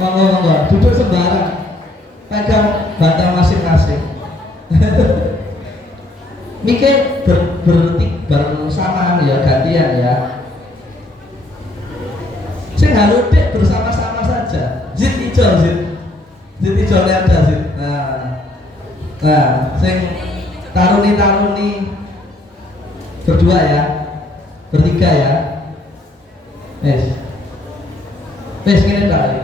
Monggo, duduk sembarang, pegang bantal masing-masing. Mikir bersamaan ya, gantian ya. Sing haludek bersama-sama saja. Zit ijo ada zit. Nah, sing taruni berdua ya, bertiga ya. Wes ngene ta.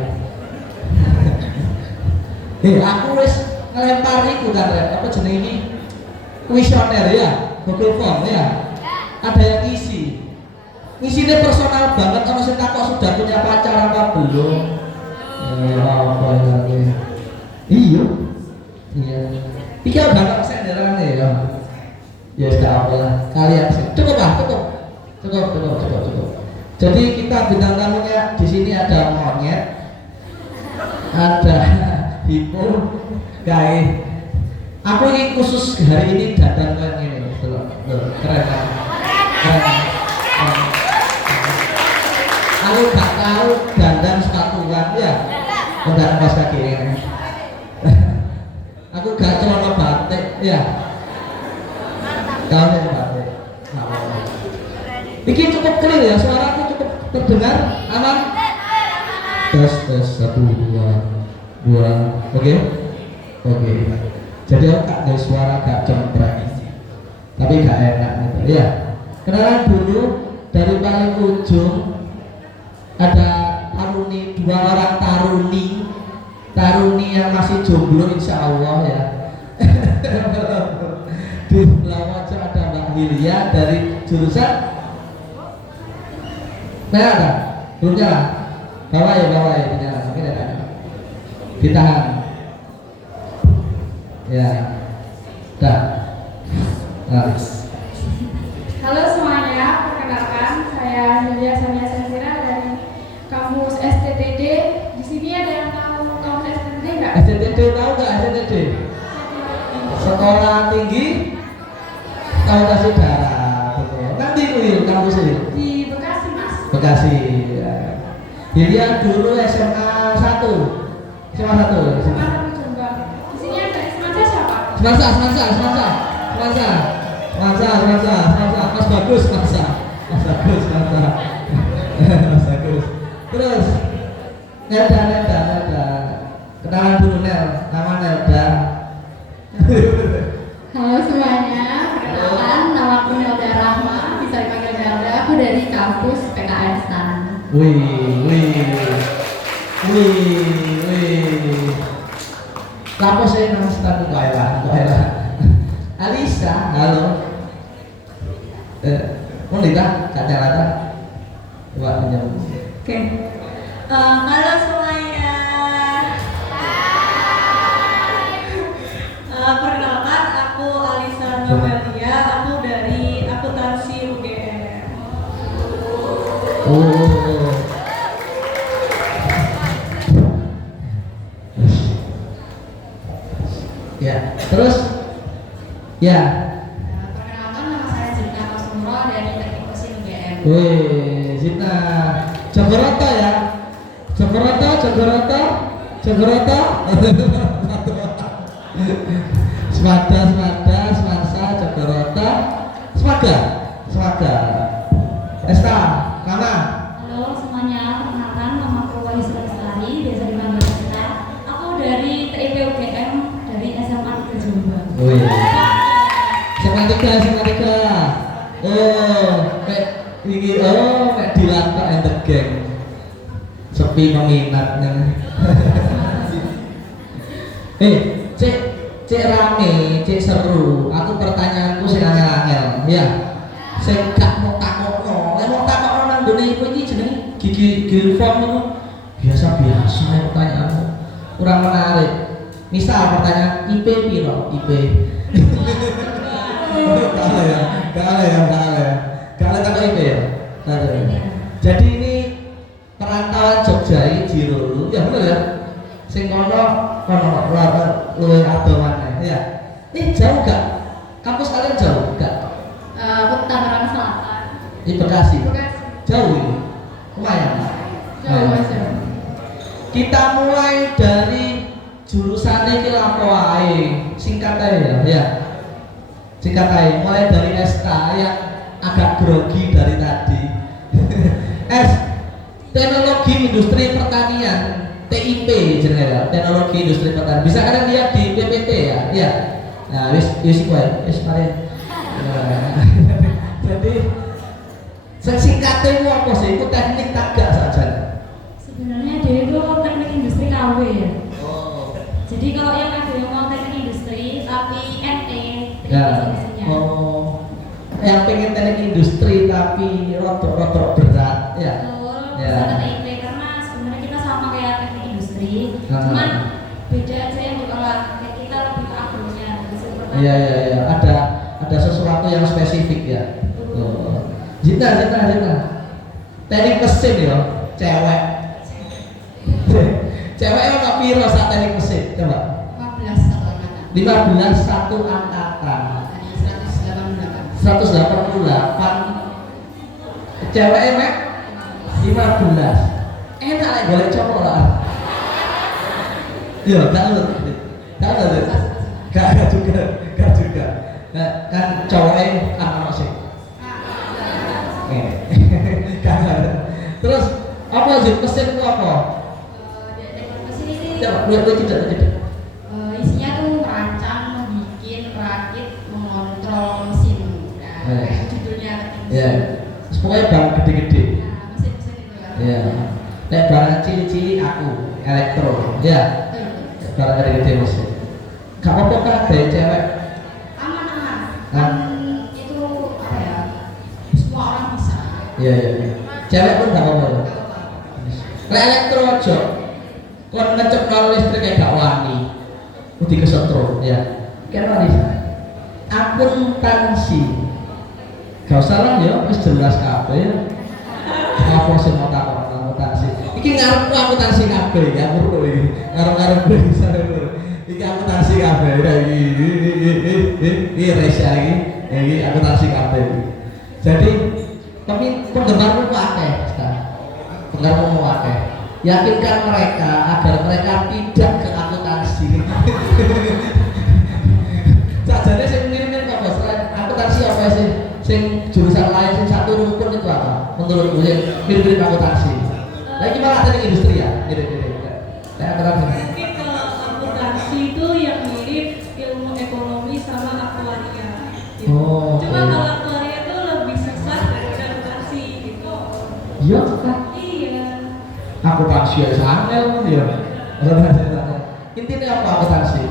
Aku wis ngelempar iku kan, apa jenenge iki? Kuesioner ya, Google Form ya. Ada yang isi. Isinya personal banget, kalau saya takut sudah punya pacar apa belum. Apa lagi? Iya. Pikir banget senderan ya. Ya sudah apalah. Kalian cukup. Jadi kita bintang tamunya di sini ada monyet, ada hipo, gae. Aku ini khusus hari ini datang kayak gini, keren kan? Aku gak tahu dandan sepatuan ya, dandan pas kaki ini. Aku gak celana batik ya. Tahu ya batik. Ini cukup clear ya, suaraku cukup terdengar, aman? Tes 1 2, oke. Jadi aku gak ada suara gak cempreng, tapi gak enak gitu ya. Kenalan dulu dari paling ujung ada dua orang taruni yang masih jomblo insya Allah ya. Di belah wajah ada Mbak Hilya dari jurusan ada belum nyala, bawa ya nyala, mungkin ada ditahan ya. Dah. Halo semuanya, perkenalkan saya Hilya Sania Sensira dari kampus STTD. Di sini ada yang tahu kampus STTD nggak? STTD tahu nggak? STTD Sekolah Tinggi Tauhid Saudara. Nanti kuil kampus ini Di Bekasi Mas. Bekasi. Ya. Hilya dulu SMA 1 Jombang. Di sini ada Semansa siapa? Semansa. Mas bagus. Terus Nelda. Kenalan dulu Nel, nama Nelda. Halo semuanya, perkenalkan nama aku Nelda Rahma, bisa dipanggil Nelda. Aku dari kampus PKN STAN. Wih. Apa saya nama statu Kaila? Alisa, halo. Mau nikah? Kak Nelda. Coba menjawab. Oke. Halo semuanya. Perkenalkan aku Alisa Novelia, aku dari akuntansi UGM. Oh. Ya, terus ya. Perkenalkan nama saya Zita Masumro dari Teknik Mesin UGM. Wih, Zita. Jogoroto ya. Jogoroto. Semansa, Jogoroto. Semaga. Esta, mana? Halo semuanya, perkenalkan nama aku Wahisra Lestari, biasa dipanggil Esta. Aku dari TIP UGM dari SMA 3 Jombang. Wih. Semantika. Mek dilantak and the gang. Sepi peminatnya. Cek rame, cek seru. Aku pertanyaanku sing angel-angel, ya. Sing gak mau takokno. Lek mau takokno nang ngene iku iki jenenge gigi form itu biasa pertanyaanmu. Kurang menarik. Misal pertanyaan IP piro? IP. Kalah takut IP ya. Jadi ini perantauan Jogja Jiro, ya bener ya. Sing kono luwe adoman ya. Ini jauh gak? Kampus kalian jauh gak? Aku Tangerang Selatan. Di Bekasi. Jauh ini, lumayan. Jauh Mas ya. Kita mulai dari jurusan ini apa wae, singkat aja ya. Singkat aja, mulai dari SK yang agak grogi dari tadi. S Teknologi Industri Pertanian, TIP jenenge, Teknologi Industri Pertanian. Bisa kalian lihat di PPT ya, ya. Nah, wis mari. Jadi singkatnya apa sih? Itu teknik tagak saja. Sebenarnya dia itu teknik industri KW ya. Oh. Jadi kalau yang ada yang mau teknik industri tapi NT Ya. teknik Oh. Yang pengen teknik industri tapi rotor berat ya. Betul, Ya. bisa ke TIP karena sebenarnya kita sama kayak teknik industri, Ah. cuman beda aja yang diolah. Kayak kita lebih ke agronya, hasil pertanian. Iya. Ada sesuatu yang spesifik ya. Oh. Zina. Teknik mesin ya, cewek. Cewek emang gak piro saat teknik mesin, coba. 15 satu angkatan. 15 satu angkatan. Hanya 188. 188. Cewek emek 15. Enak lah golek cowok lah. Iya, gak juga. Nah, kan cowoknya kan ono sih. Terus apa sih mesin itu apa? Teknik mesin ini Coba lihat tidak. isinya tuh merancang, membikin, merakit, mengontrol mesin. Nah, kayak judulnya teknik mesin. Ya, pokoknya barang gede-gede. Nah, mesin-mesin itu kan. Ya, nek barang cili-cili aku elektro. Ya, Betul. barang gede-gede mesin. Gak apa-apa kan dari cewek. Aman-aman. Hah? Itu apa ya? Semua orang bisa. Iya. Cewek pun gak apa-apa. Nek elektro aja. Kon ngecek kalau listrik kayak gak wani. Mesti kesetrum ya. Kira wani. Akuntansi. Gak usah lah ya, wis jelas kabeh. Apa sih mau takon akuntansi? Iki ngarepku akuntansi kabeh ya, perlu iki. Ngarep-ngarep bisa. Iki akuntansi kabeh iki resa iki. Iki akuntansi kabeh. Jadi tapi penggemarmu akeh, penggemarmu akeh. Yakinkan mereka agar mereka tidak ke akuntansi. Sajane sing ngene apa selain akuntansi apa sih? Sing jurusan lain sing satu rukun itu apa? Menurutmu sing mirip-mirip akuntansi. Lah iki malah teknik industri ya, mirip-mirip. Saya akuntansi. Mungkin kalau akuntansi itu yang mirip ilmu ekonomi sama aktuaria. Gitu. Oh, Cuma oke. kalau aktuaria itu lebih susah daripada akuntansi gitu. Iya kan? Iya. Akuntansi ya angel ya. Intinya apa akuntansi?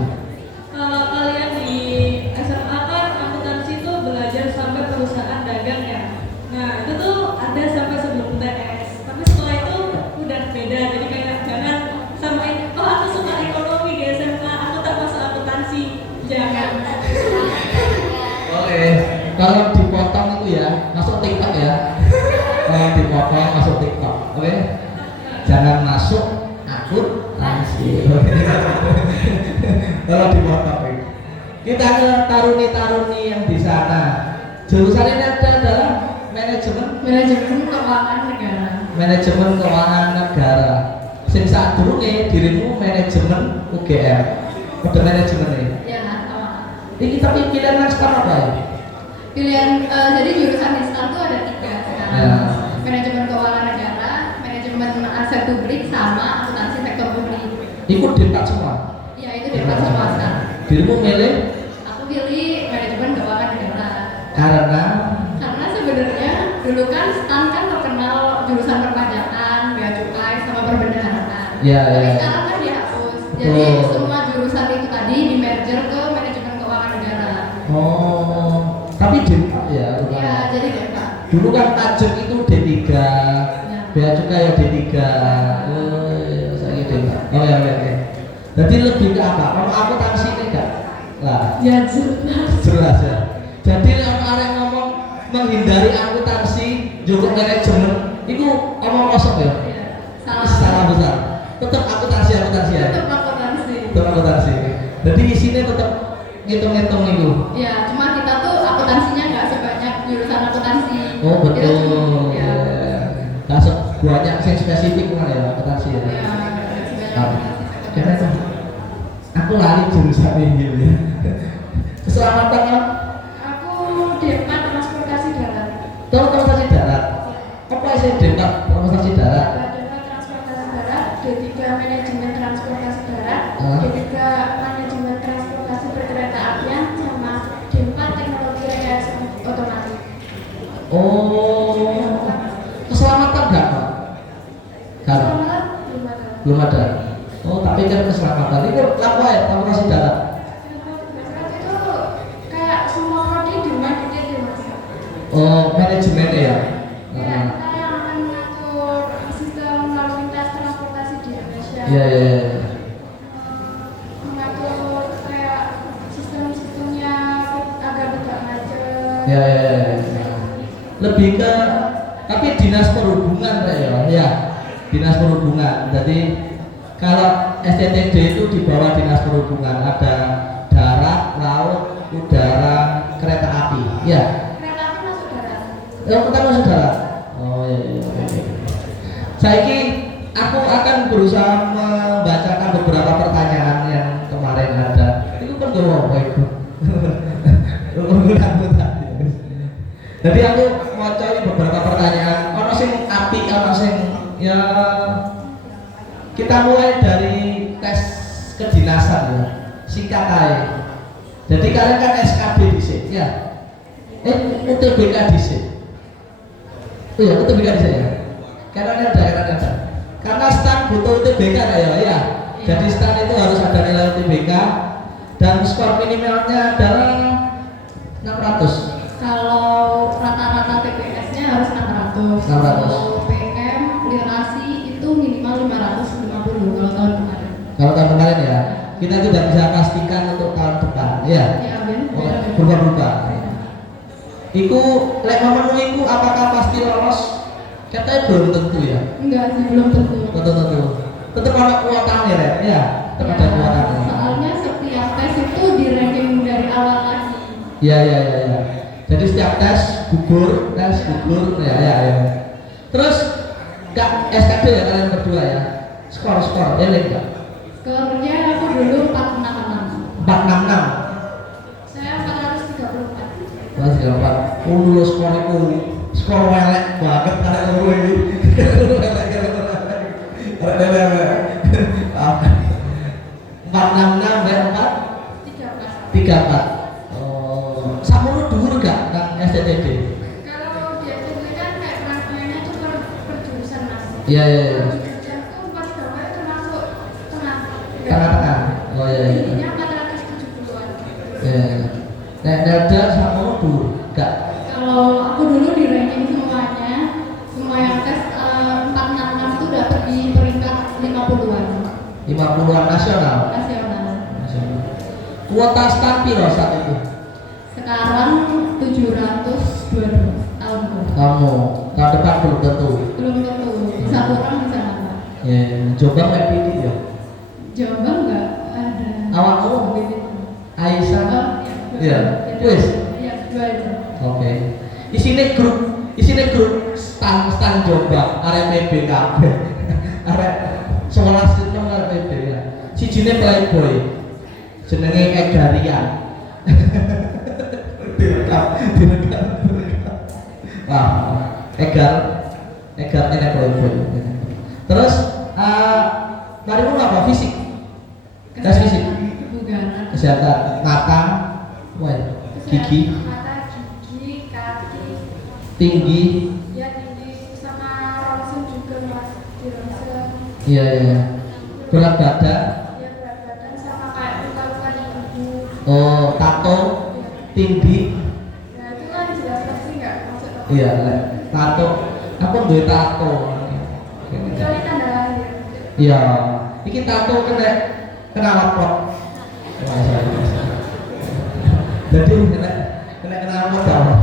Kalau kalian di SMA kan akuntansi itu belajar sampai perusahaan dagang ya. Nah itu tuh ada sampai sebelum TS. Tapi setelah itu udah beda. Jadi kayak jangan samain. Oh aku suka ekonomi di SMA. Aku tak masuk akuntansi. Jangan. Oke, kalau dipotong itu ya masuk TikTok ya. Kalau dipotong masuk TikTok, oke? Jangan masuk akuntansi. Kalau dipotong, kita ke taruni-taruni yang di sana. Jurusan ini adalah manajemen Keuangan negara. manajemen keuangan negara. Sing sadurunge dirimu manajemen UGM. Udah manajemen ini. Ya, sama. Ini tapi pilihan yang sekarang apa ya? Pilihan jadi jurusan instan tuh ada 3 sekarang. Ya. Manajemen keuangan negara, manajemen aset publik, sama akuntansi sektor publik. Ikut debat semua. Ya itu dapat semua sekarang. Dirimu milih Aku pilih manajemen keuangan negara. karena Karena sebenarnya dulu kan STAN kan terkenal jurusan perpajakan, bea cukai, sama perbendaharaan. Ya, Tapi ya. sekarang kan dihapus. Jadi Betul. semua jurusan itu tadi di merger ke manajemen keuangan negara. tapi debat ya Ya, rupanya. jadi Pak. Dulu kan pajak itu D3, bea cukai ya D3. Saya debat. Oh ya, oke. Jadi lebih ke apa? Kalau akuntansi ini enggak? Lah, Ya jelas. jelas ya. Jadi kalau arek ngomong menghindari akuntansi, juga manajemen, itu omong kosong ya. Ya, salah. Salah besar. Tetap akuntansi ya. Tetap akuntansi. Tetap akuntansi. Jadi isinya tetap ngitung-ngitung itu. Ya, cuma kita tuh akuntansinya nggak sebanyak jurusan akuntansi. Oh Kita betul. cuma- ya. banyak yang spesifik kan ya akuntansi ya. Karena itu aku lari jurusan ini ya. Keselamatan kan? Aku Depan Transportasi Darat. Transportasi darat. Apa sih Depak transportasi darat? Depan Transportasi Darat, D3 Manajemen Transportasi Darat, Hah? D3 Manajemen Transportasi Perkereta Apian, sama D4 Teknologi Rekayasa Otomatis. Oh, keselamatan enggak Pak? Kalau Selamat, belum ada. belum ada. Oh, tapi kan keselamatan itu apa ya? Transportasi darat. Itu kayak semua prodi dimanakin di mas. Oh, manajemen ya. Ya, kita yang akan mengatur sistem lalu lintas transportasi di Indonesia. Iya, iya, iya. Mengatur kayak sistem-sistemnya agar tidak macet. Ya, ya, ya. Lebih ke tapi dinas perhubungan ya, dinas perhubungan. Jadi kalau STTD itu di bawah dinas perhubungan ada darat, laut, udara, kereta api. Ya. Kereta api masuk darat. Kita masuk darat. Oh iya, iya, iya. Saiki aku akan berusaha membacakan beberapa pertanyaan yang kemarin ada. Itu kan gak apa itu. Jadi aku mau cari beberapa pertanyaan. Ono sing apik, ono sing ya. Kita mulai dari tes kedinasan ya. Singkat aja. Jadi kalian kan SKB dhisik ya. UTBK dhisik. Oh ya, UTBK dhisik ya. Karena ada. Karena stan butuh UTBK ya. Jadi stan itu harus ada nilai UTBK dan skor minimalnya adalah 600. Kalau rata-rata TPS-nya harus 600. 600. Kalau PM literasi itu minimal 550 kalau tahun kemarin. Kalau tahun kemarin ya, kita tidak bisa pastikan untuk tahun depan, ya. Ya, Ben. Berubah-ubah. Iku lek memenuhi iku apakah pasti lolos? Katanya belum tentu ya. Enggak sih, belum tentu. Tentu. Tetap ada kuotanya ya. Tetap ada kuotanya. Soalnya setiap tes itu di ranking dari awal lagi. Ya. Jadi setiap tes gugur, ya. Terus Kak SKD ya kalian berdua ya. Skor eling enggak? Skornya aku dulu 466. 466. Saya 434. Mas gampang. Lulus skor itu skor welek banget karena lu ini. Welek. 466 ya 4 34. Oh, samono dhuwur gak Kang STTD? Kalau di STB kan kayak rankingannya itu per jurusan mas. Iya. Kalau di jurusan itu pas gawe termasuk tengah. Tengah-tengah. Oh iya. Tingginya 470-an. Iya. Nek ada samono dhuwur gak? Kalau aku dulu di ranking semuanya, semua yang tes 466 itu dapat di peringkat 50-an 50-an nasional. nasional. Kuota stan piro saat itu? Sekarang 722 tahun depan. Kamu tahun depan belum tentu. Belum tentu, bisa kurang bisa nambah. Ya, coba MPD ya. Jombang nggak ada. Awakmu Aisyah. Oh, Iya. Wes. Iya, dua itu. Oke. Isine grup stan Jombang, arek PB kabeh. Arek 11 itu arek PB ya. Sijine playboy. Jenenge Egarian. direkam. Wah, Egar ini playboy. Terus mari mau apa fisik? Tes fisik. Kebugaran. Kesehatan mata, gigi, Mata, gigi, kaki, tinggi. ya tinggi sama ronsen juga mas di ronsen. Iya. Berat badan. Ya berat badan sama kayak luka-luka di tubuh. Oh, tato, tinggi. Ya itu kan jelas pasti nggak masuk ke. Iya, tato. Aku duwe tato. Kecuali tanda lahir. Iya. Iki tato kena lapor. Jadi kena lapor apa?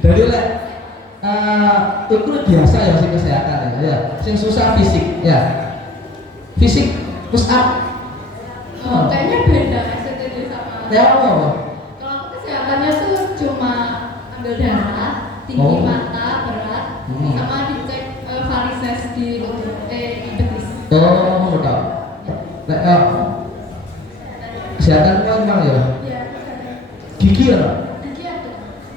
Jadi itu biasa ya sih kesehatan ya. Sing susah fisik ya. Fisik push up. Oh, kayaknya beda STD sama. Ya apa? Kalau aku kesehatannya tuh cuma ambil darah, tinggi Oh. mata, berat Oh, udah. Nek kesehatan memang ya. Iya, Gigi ya, Pak? gigi ada.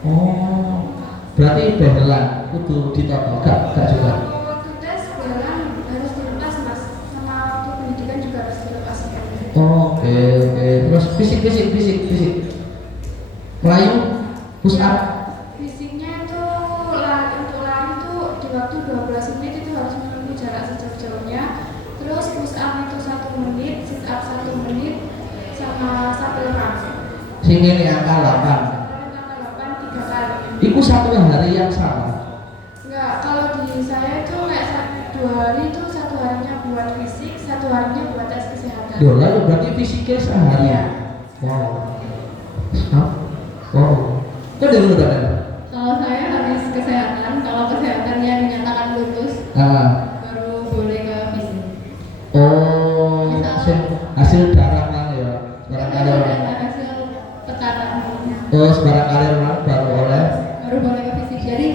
Oh, berarti beneran kudu ditoto, gak juga. Kalau waktu tes beneran harus dilepas mas, sama waktu pendidikan juga harus dilepas. Oke. Terus fisik. Melayu, push up. Fisiknya itu untuk lari itu di waktu 12 menit itu harus menempuh jarak sejauh-jauhnya. Terus push up itu 1 menit, sit up 1 menit, sama sambil run. Sini nih angka 8. Angka 8 3 kali. Iku satu hari yang sama. Enggak, kalau di saya itu kayak 2 hari itu 1 harinya buat fisik, 1 harinya buat tes kesehatan. Loh, lalu berarti fisiknya sehari. Iya. Wow. Hah? Wow. Kok dulu tadi? Kalau saya habis kesehatan, kalau kesehatannya dinyatakan lulus, Nah. baru boleh ke fisik. Oh, hasil darah mana ya? Barangkali Kalau orang. ada hasil tekanan, Oh, barangkali orang baru oleh baru boleh ke fisik. Jadi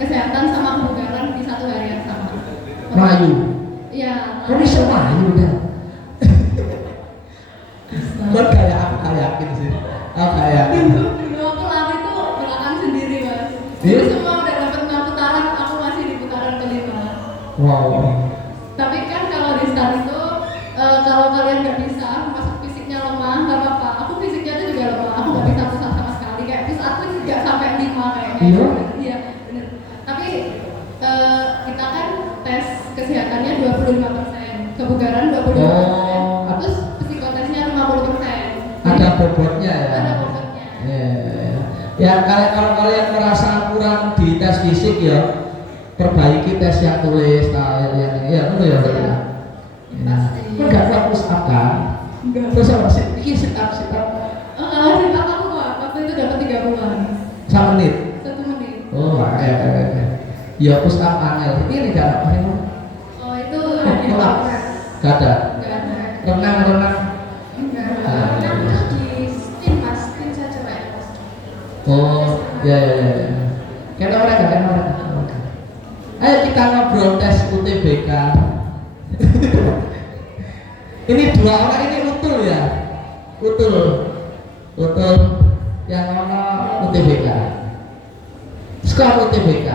kesehatan sama kebugaran di 1 hari yang sama. Melayu. Iya. Kok bisa Melayu kan? Kok kayak aku yakin sih. Aku yakin. Dulu aku lari tuh belakang sendiri mas. Iya? Jadi semua udah dapat 6 putaran, aku masih di putaran kelima. Wow. Tapi kan kalau di start itu kalau kalian nggak bisa masuk fisiknya lemah nggak apa-apa. Aku fisiknya tuh juga lemah. Aku nggak bisa pusat sama sekali. Kayak pusat aku nggak sampai 5 kayaknya. Iya? Iya bener. Tapi kita kan tes kesehatannya 25%, kebugaran 25%, Oh. terus psikotesnya 50%. Ada bobotnya ya. Ada bobotnya. Ya, kalau kalian merasa kurang di tes fisik ya perbaiki tes yang tulis, yang ya betul ya betul ya. Pasti. Kok nggak fokus up kan? Enggak. Terus apa sih? Ini sit up. Singkat aku kok, waktu itu dapat 30-an. 1 menit. 1 menit. Oh, ya. Ya push up angel. Ini nggak ada apa Oh itu pull up. Gak ada. Enggak ada. Renang. Enggak ada. Renang itu di spin mas, spin saja kayak mas. Oh, ya. Kena mereka. Ayo kita ngobrol tes UTBK. Ini 2 orang ini utul ya. Utul yang ono UTBK. Skor UTBK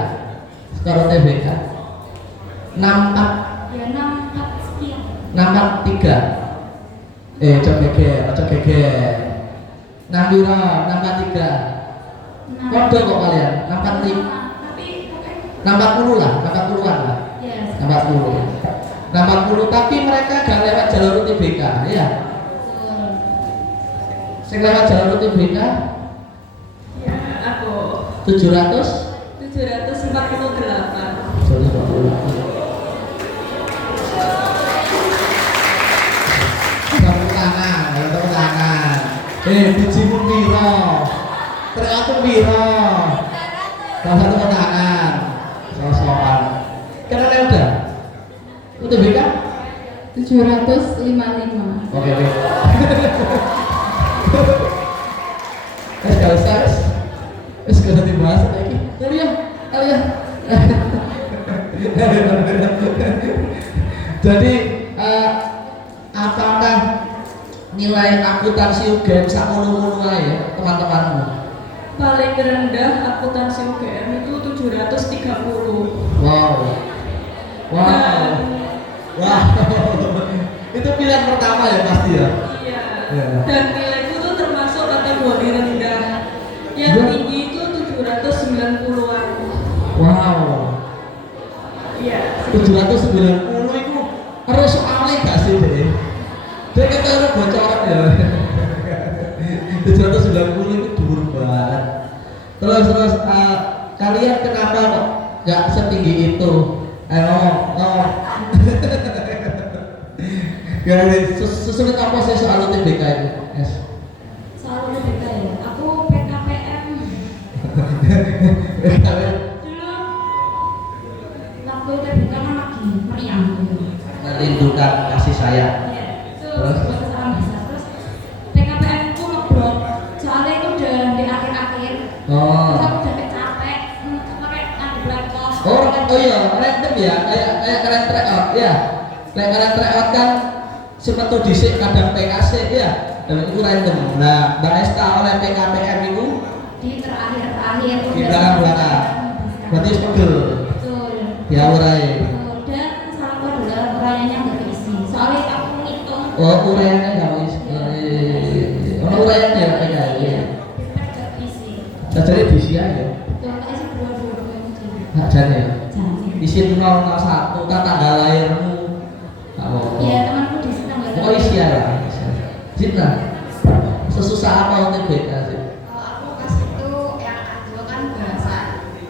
64. Ya 64 sekian. 63. Ojo geger. Nang piro? 63. Kode kok kalian? 45. Tapi pokoknya 40 lah, 40-an lah. ya 40 tapi mereka gak lewat jalur UTBK ya. betul. Sing lewat jalur UTBK Ya, aku 700 748. Tepuk tangan. Bijimu piro? Ternyata piro? Salah satu tangan. Sosokan. Kenapa udah? UTBK? 755. Oke. Gak usah. Gak dibahas lagi. Kalian. Jadi apakah nilai akuntansi UGM sakmono-mono ae teman-temanmu? Paling rendah akuntansi UGM itu 730. Wow. Itu pilihan pertama ya pasti ya. Iya. Ya. Dan nilaiku tuh termasuk kategori rendah. Yang Ya. tinggi itu 790-an. Wow. Iya. 790 itu harus soalnya gak sih deh? Dia kata orang bocoran ya. 790 itu dhuwur banget. Terus kalian kenapa kok gak setinggi itu? Ngomong. Sesulit apa sih soal UTBK itu? Yes. Soal UTBK ya. Aku PKPM. Dulu waktu UTBK kan lagi meriang gitu. Merindukan kasih sayang. Iya. Itu Terus? sebuah kesalahan besar. Terus PKPM ku ngeblok. Soalnya itu udah di akhir-akhir. Terus aku udah kayak capek. Aku kayak ngambil laptop. Oh iya, random ya, kayak kalian track out, ya. Lek kalian tryout kan semetu dhisik kadang PKC ya, dan itu random. Nah, Mbak Esta oleh PKPM itu Di terakhir-terakhir di belakang-belakang. Berarti pegel. Betul. Ya urai. Dan salahku adalah uraiannya nggak keisi. Soalnya aku ngitung. Oh, uraiannya nggak bisa. Oh, uraiannya ya PKI. Pipet nggak keisi. Jadi diisi aja. Betul, kasih dua-dua yang Nggak jadi ya. jadi. Isi 001 tanggal lahirmu. Oh. Ya temanku di sana nggak. Oh isi ya. Zina. Sesusah apa UTBK sih? Kalau aku kasih itu yang anjol kan bahasa.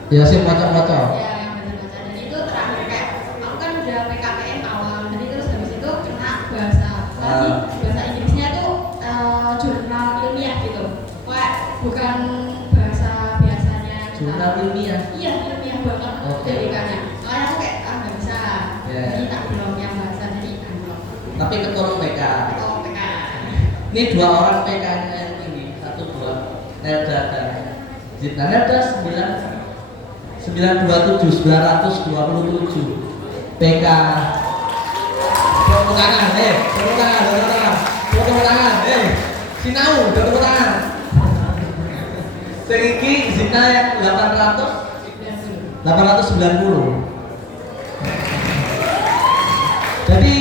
Ya sih mocok-mocok. Ya yang baca-baca dan itu terakhir kayak aku kan udah PKPM awal, jadi terus habis itu kena bahasa. Lagi bahasa Inggrisnya tuh jurnal ilmiah gitu. Kayak bukan bahasa biasanya. Jurnal ilmiah. Iya ilmiah banget Oke. PDK-nya. Soalnya aku kayak nggak bisa. Ya. Jadi tak bilang yang bahasa jadi anjol. Tapi ketolong PK. Oh PK. Ini dua orang PK-nya yang ini, satu dua. Nelda dan Zina. Nelda 927 PK. Tepuk tangan, tepuk tangan, tepuk tangan, tepuk tangan, Sinau, tepuk tangan. Sing iki Zina yang 890. Jadi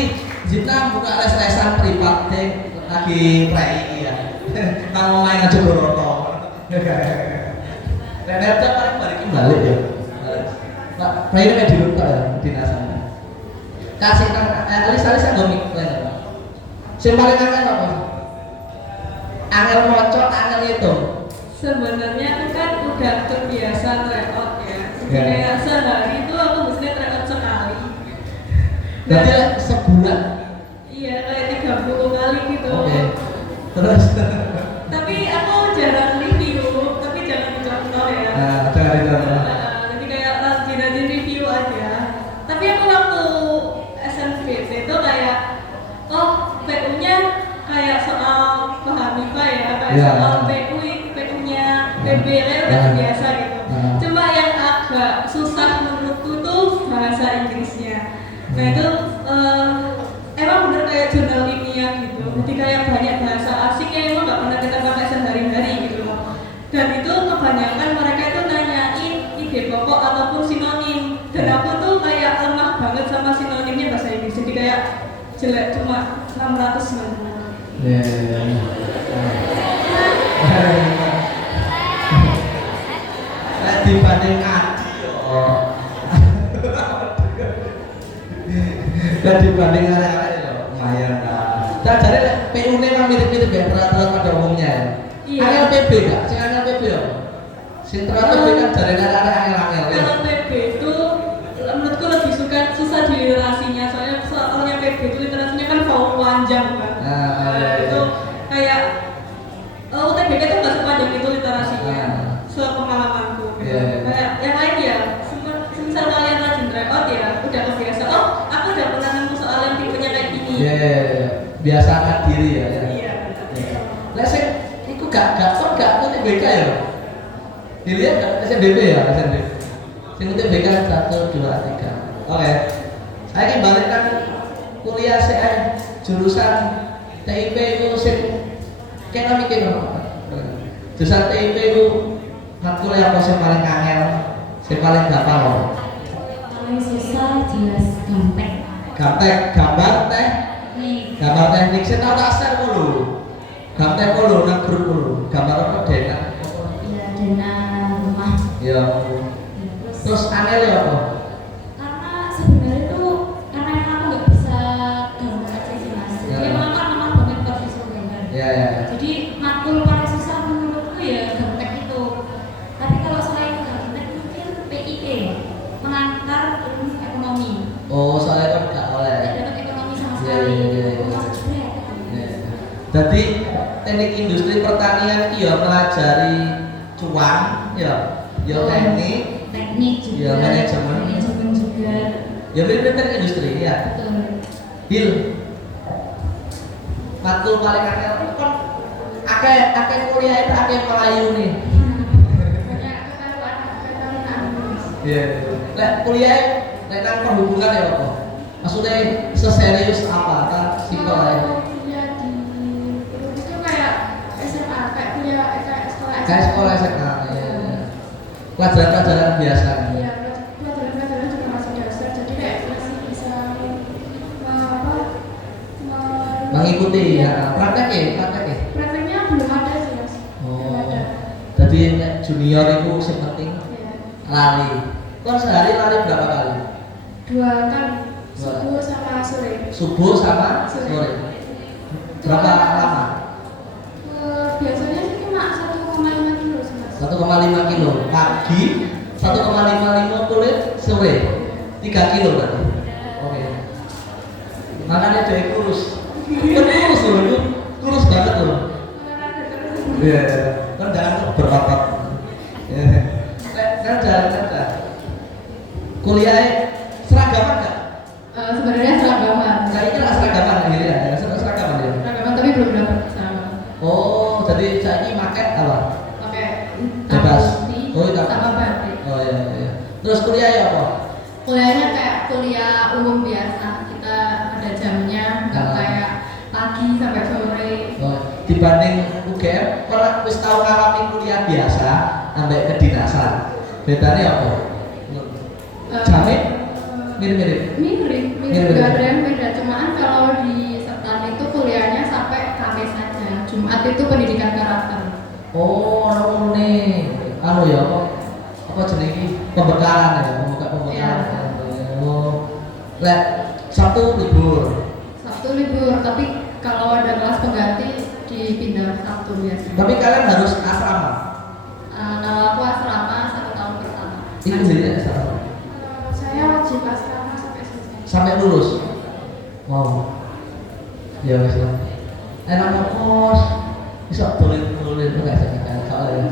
Zina buka les-lesan privat deh lagi play ya. Nang main aja Boroto. Dan Nelda paling balik ya. Pak, play ini di lupa ya dinasanya. Kasih nang alis-alis yang gomik play. Sing paling angel apa? Angel mocok, angel itu. Sebenarnya aku kan udah terbiasa tryout ya. Ya. Kayak sehari itu aku mesti tryout sekali. Berarti sebulan. Iya kayak 30 kali gitu. Oke. Terus Tapi aku jarang review, tapi jangan dicontoh ya. nah, dari mana? Jadi kayak rajin-rajin review aja. Tapi aku waktu SNPT itu kayak, oh PU-nya kayak soal paham IPA ya, kayak Ya. soal PU-nya PB kayak udah Ya. biasa gitu. Ya. Cuma yang agak susah menurutku tuh bahasa Inggrisnya. Nah itu emang bener kayak jurnal ilmiah gitu. Jadi kayak banyak bahasa asing yang emang nggak pernah kita pakai sehari-hari gitu loh. Dan itu kebanyakan mereka itu nanyain ide pokok ataupun sinonim. Dan aku tuh kayak lemah banget sama sinonimnya bahasa Inggris. Jadi kayak jelek cuma 690. Ya. Nek dibanding Adi yo. Dan dibanding arek-arek yo lumayan lah. Dan jare nek PU-ne mah mirip-mirip ya peraturan pada umumnya ya. Iya. Angel PB gak? Sing angel PB yo. Sing teratur PB kan jare arek-arek angel-angel ya. Kalau PB itu menurutku lebih susah di literasinya. Soalnya PB itu literasinya kan panjang kan. Itu kayak UTBK itu nggak sepanjang itu literasinya, sepengalamanku. Kayak yang lain ya, semisal kalian rajin tryout ya, udah kebiasa. Oh, aku udah pernah nemu soal yang tipenya kayak gini. Biasakan diri ya. Iya. Lah sing iku gak UTBK ya. Dilihat gak SNBP ya, SNBP. Sing UTBK 1 2 3. Oke. Saya ingin balik kan kuliah CN jurusan TIP itu sing kena mikir jurusan TIP itu matkul apa sing paling angel, sing paling gampang loh. Paling susah jelas gampang. Gambar teknik saya tahu tak share dulu. Gambar dulu nang grup dulu. Gambar apa dena? Ya dana rumah. Ya. Terus angel ya apa? Karena sebenarnya itu karena emang aku nggak bisa gambar aja sih mas. Jadi Ya. emang kan lemah banget buat visual gambar. Ya. Jadi matkul paling susah menurutku ya gamtek itu. Tapi kalau selain gamtek mungkin PIE mengantar ilmu ekonomi. Oh, soalnya kan gak oleh. Tidak dapat ekonomi sama Iya, sekali. iya. Masuk jebret. Jadi teknik industri pertanian itu ya pelajari cuan, ya teknik juga. Ya, manajemen. Manajemen juga. ya mirip teknik industri ya. Betul. Bil, matkul paling angel itu kan akeh kuliah itu akeh Melayu nih. Banyak ketahuan. Iya. Lek kuliah lek nang perhubungan ya apa? Maksudnya seserius apa kan simpel aja. Kalau kuliah di itu kayak SMA, kayak kuliah kayak sekolah SMA. Kayak sekolah SMA ya. Pelajaran-pelajaran biasa. Iya, pelajaran-pelajaran juga masih dasar, jadi kayak masih bisa Mengikuti ya. Prakteknya. Prakteknya belum ada sih mas. Belum Oh. ada. Jadi junior itu yang penting Iya. lari. Kau sehari lari berapa kali? 2 kali, subuh sama sore. Subuh sama sore. Berapa lama? Biasanya sih cuma 1,5 kilo sih mas. 1,5 kilo pagi, 1,55 kulit sore, 3 kilo berarti. Oke. Makanya dia kurus. Kurus loh, itu kurus banget loh. Iya, kan jangan berotot. Kerja. Kuliah seragaman nggak? Sebenarnya seragaman. Kayaknya nggak seragaman gitu ya, seragaman ya. Seragaman tapi belum dapat sama. Oh, jadi saya ini maket apa? Pakai Bebas. putih Oh, iya. sama batik. Oh iya. Terus kuliah ya apa? Kuliahnya kayak kuliah umum biasa. Kita ada jamnya, nggak Ah. kayak pagi sampai sore. Oh, dibanding UGM, kalau wis tahu ngalami kuliah biasa sampai kedinasan, bedanya apa? Jamin? Mirip-mirip. Mirip, Mirip. nggak ada yang beda. Cuman kalau di Setan itu kuliahnya sampai Kamis saja. Jumat itu pendidikan karakter. Oh, nih, ya apa jenenge pembekalan ya, pembekalan. Iya. Oh, lek Sabtu libur. Sabtu libur, tapi kalau ada kelas pengganti dipindah Sabtu biasanya. Tapi kalian harus asrama. Kalau aku asrama 1 tahun pertama. Itu jadi asrama. Saya wajib asrama sampai selesai. Sampai lulus. Wow. Ya wes lah. Enak mau kos. Bisa tulis enggak sih kan soalnya.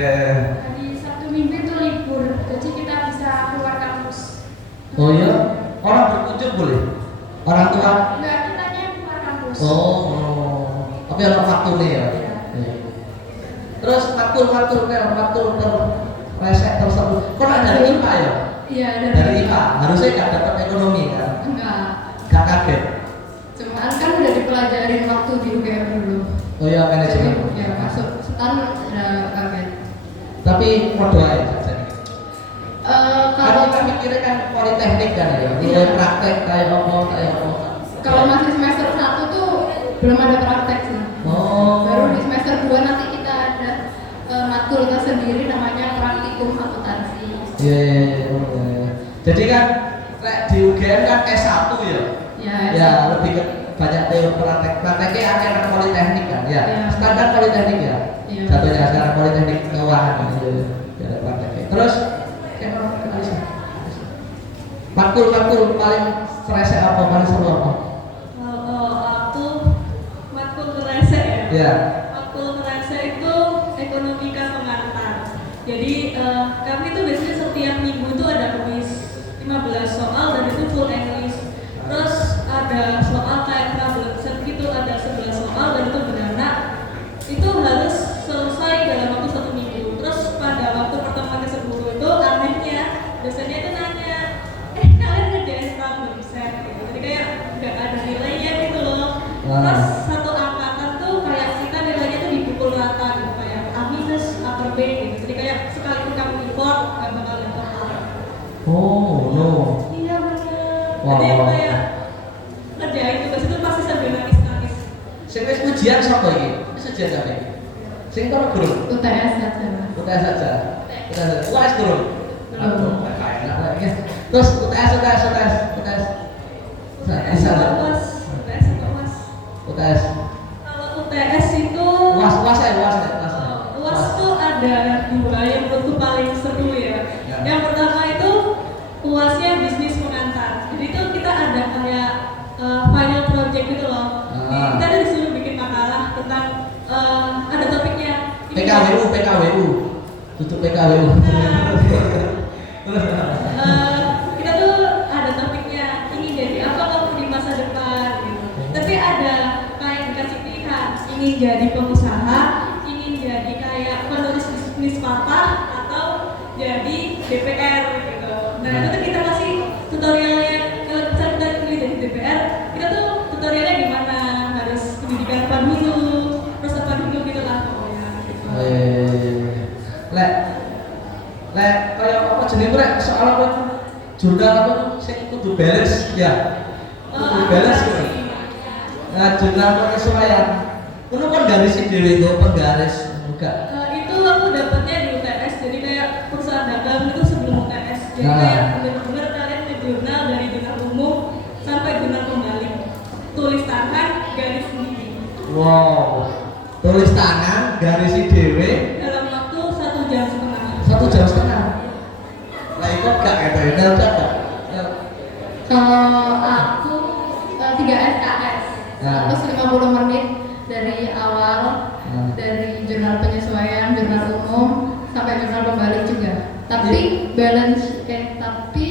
Hari Sabtu Minggu itu libur, jadi kita bisa keluar kampus. Oh iya, orang berkunjung boleh. Orang tua. Enggak, kitanya yang keluar kampus. Tapi ada waktu nih ya. Iya. Terus makul resek tersebut. Kok nggak dari IPA ya? Iya, Dari IPA. Harusnya nggak dapat ekonomi kan? Enggak. Gak kaget. Cuman kan udah dipelajarin waktu di UGM dulu. Oh iya, manajemen. Jadi, ya masuk Setan udah kaget. Tapi mau doain saja. Kalau Kan kita mikirnya kan politeknik kan ya. Mulai praktek kayak apa. kalau masih semester 1 tuh belum ada praktek sih. Oh. Baru di semester 2 nanti kita ada matkul tersendiri namanya praktikum akuntansi. Iya. Jadi kan di UGM kan S1 ya. Ya, lebih ke banyak teori prakteknya akhirnya politeknik kan ya. Iya. Standar politeknik ya. Iya. Satunya sekarang politeknik keuangan gitu. Ya, prakteknya. Terus makul paling stress apa, paling seru apa? Kalau aku matkul kerasa ya. Ya. Matkul kerasa itu ekonomika pengantar. Jadi kami tuh biasanya setiap minggu tuh ada kuis 15 soal dan itu full English. Terus ada soal kayak problem set gitu, ada 11 soal dan itu beranak. Itu harus selesai dalam waktu 1 minggu. Terus pada waktu pertemuan ke-10 itu anehnya dosennya itu nanya, kalian ngerjain problem set gitu. Jadi kayak nggak ada nilainya gitu loh. Terus satu angkatan tuh kayak kita nilainya tuh dipukul rata gitu, kayak A minus, A per B gitu. Jadi kayak sekalipun kamu import nggak bakal dapat A. Oh no. Iya bener. Wow. Jadi yang kayak ngerjain tugas itu pasti sambil nangis-nangis. Sing wis ujian sapa iki? Wis ujian apa iki? Sing kono guru. UTS saja. UTS saja. UTS guru. Belum. Kayak enak lagi. Terus UTS. Bisa lah. UTS atau UAS? UTS. Kalau UTS itu UAS. UAS tuh ada 2 yang menurutku paling seru ya. Ya. Yang pertama itu UASnya bisnis pengantar. Jadi itu kita ada kayak final project gitu loh. Ah. Kita ada disuruh bikin makalah tentang ada topiknya. Ini PKWU. Tutup PKWU. Kita tuh ada topiknya ingin jadi apa kamu di masa depan gitu. Tapi ada kayak dikasih pilihan ingin jadi pengusaha, ingin jadi kayak penulis bisnis papa atau jadi DPR gitu. Nah itu tuh kita kasih jenenge rek soal apa itu? Jurnal apa itu sing kudu balance ya. Kudu balance ya. Nah, jurnal penyesuaian. Kulo kan garis dhewe kok penggaris enggak. Itu aku dapatnya di UTS, jadi kayak perusahaan dagang itu sebelum UTS. Jadi Nah. kayak benar-benar kalian ke jurnal dari jurnal umum sampai jurnal kembali. Tulis tangan, garis sendiri. Wow. Tulis tangan, garis dhewe Dalam waktu 1,5 jam. 1,5 jam. Lah ikut gak itu ya, gak? Kalau aku 3 SKS, Nah. 150 menit dari awal, Nah. dari jurnal penyesuaian, jurnal umum, sampai jurnal kembali juga. Tapi balance, tapi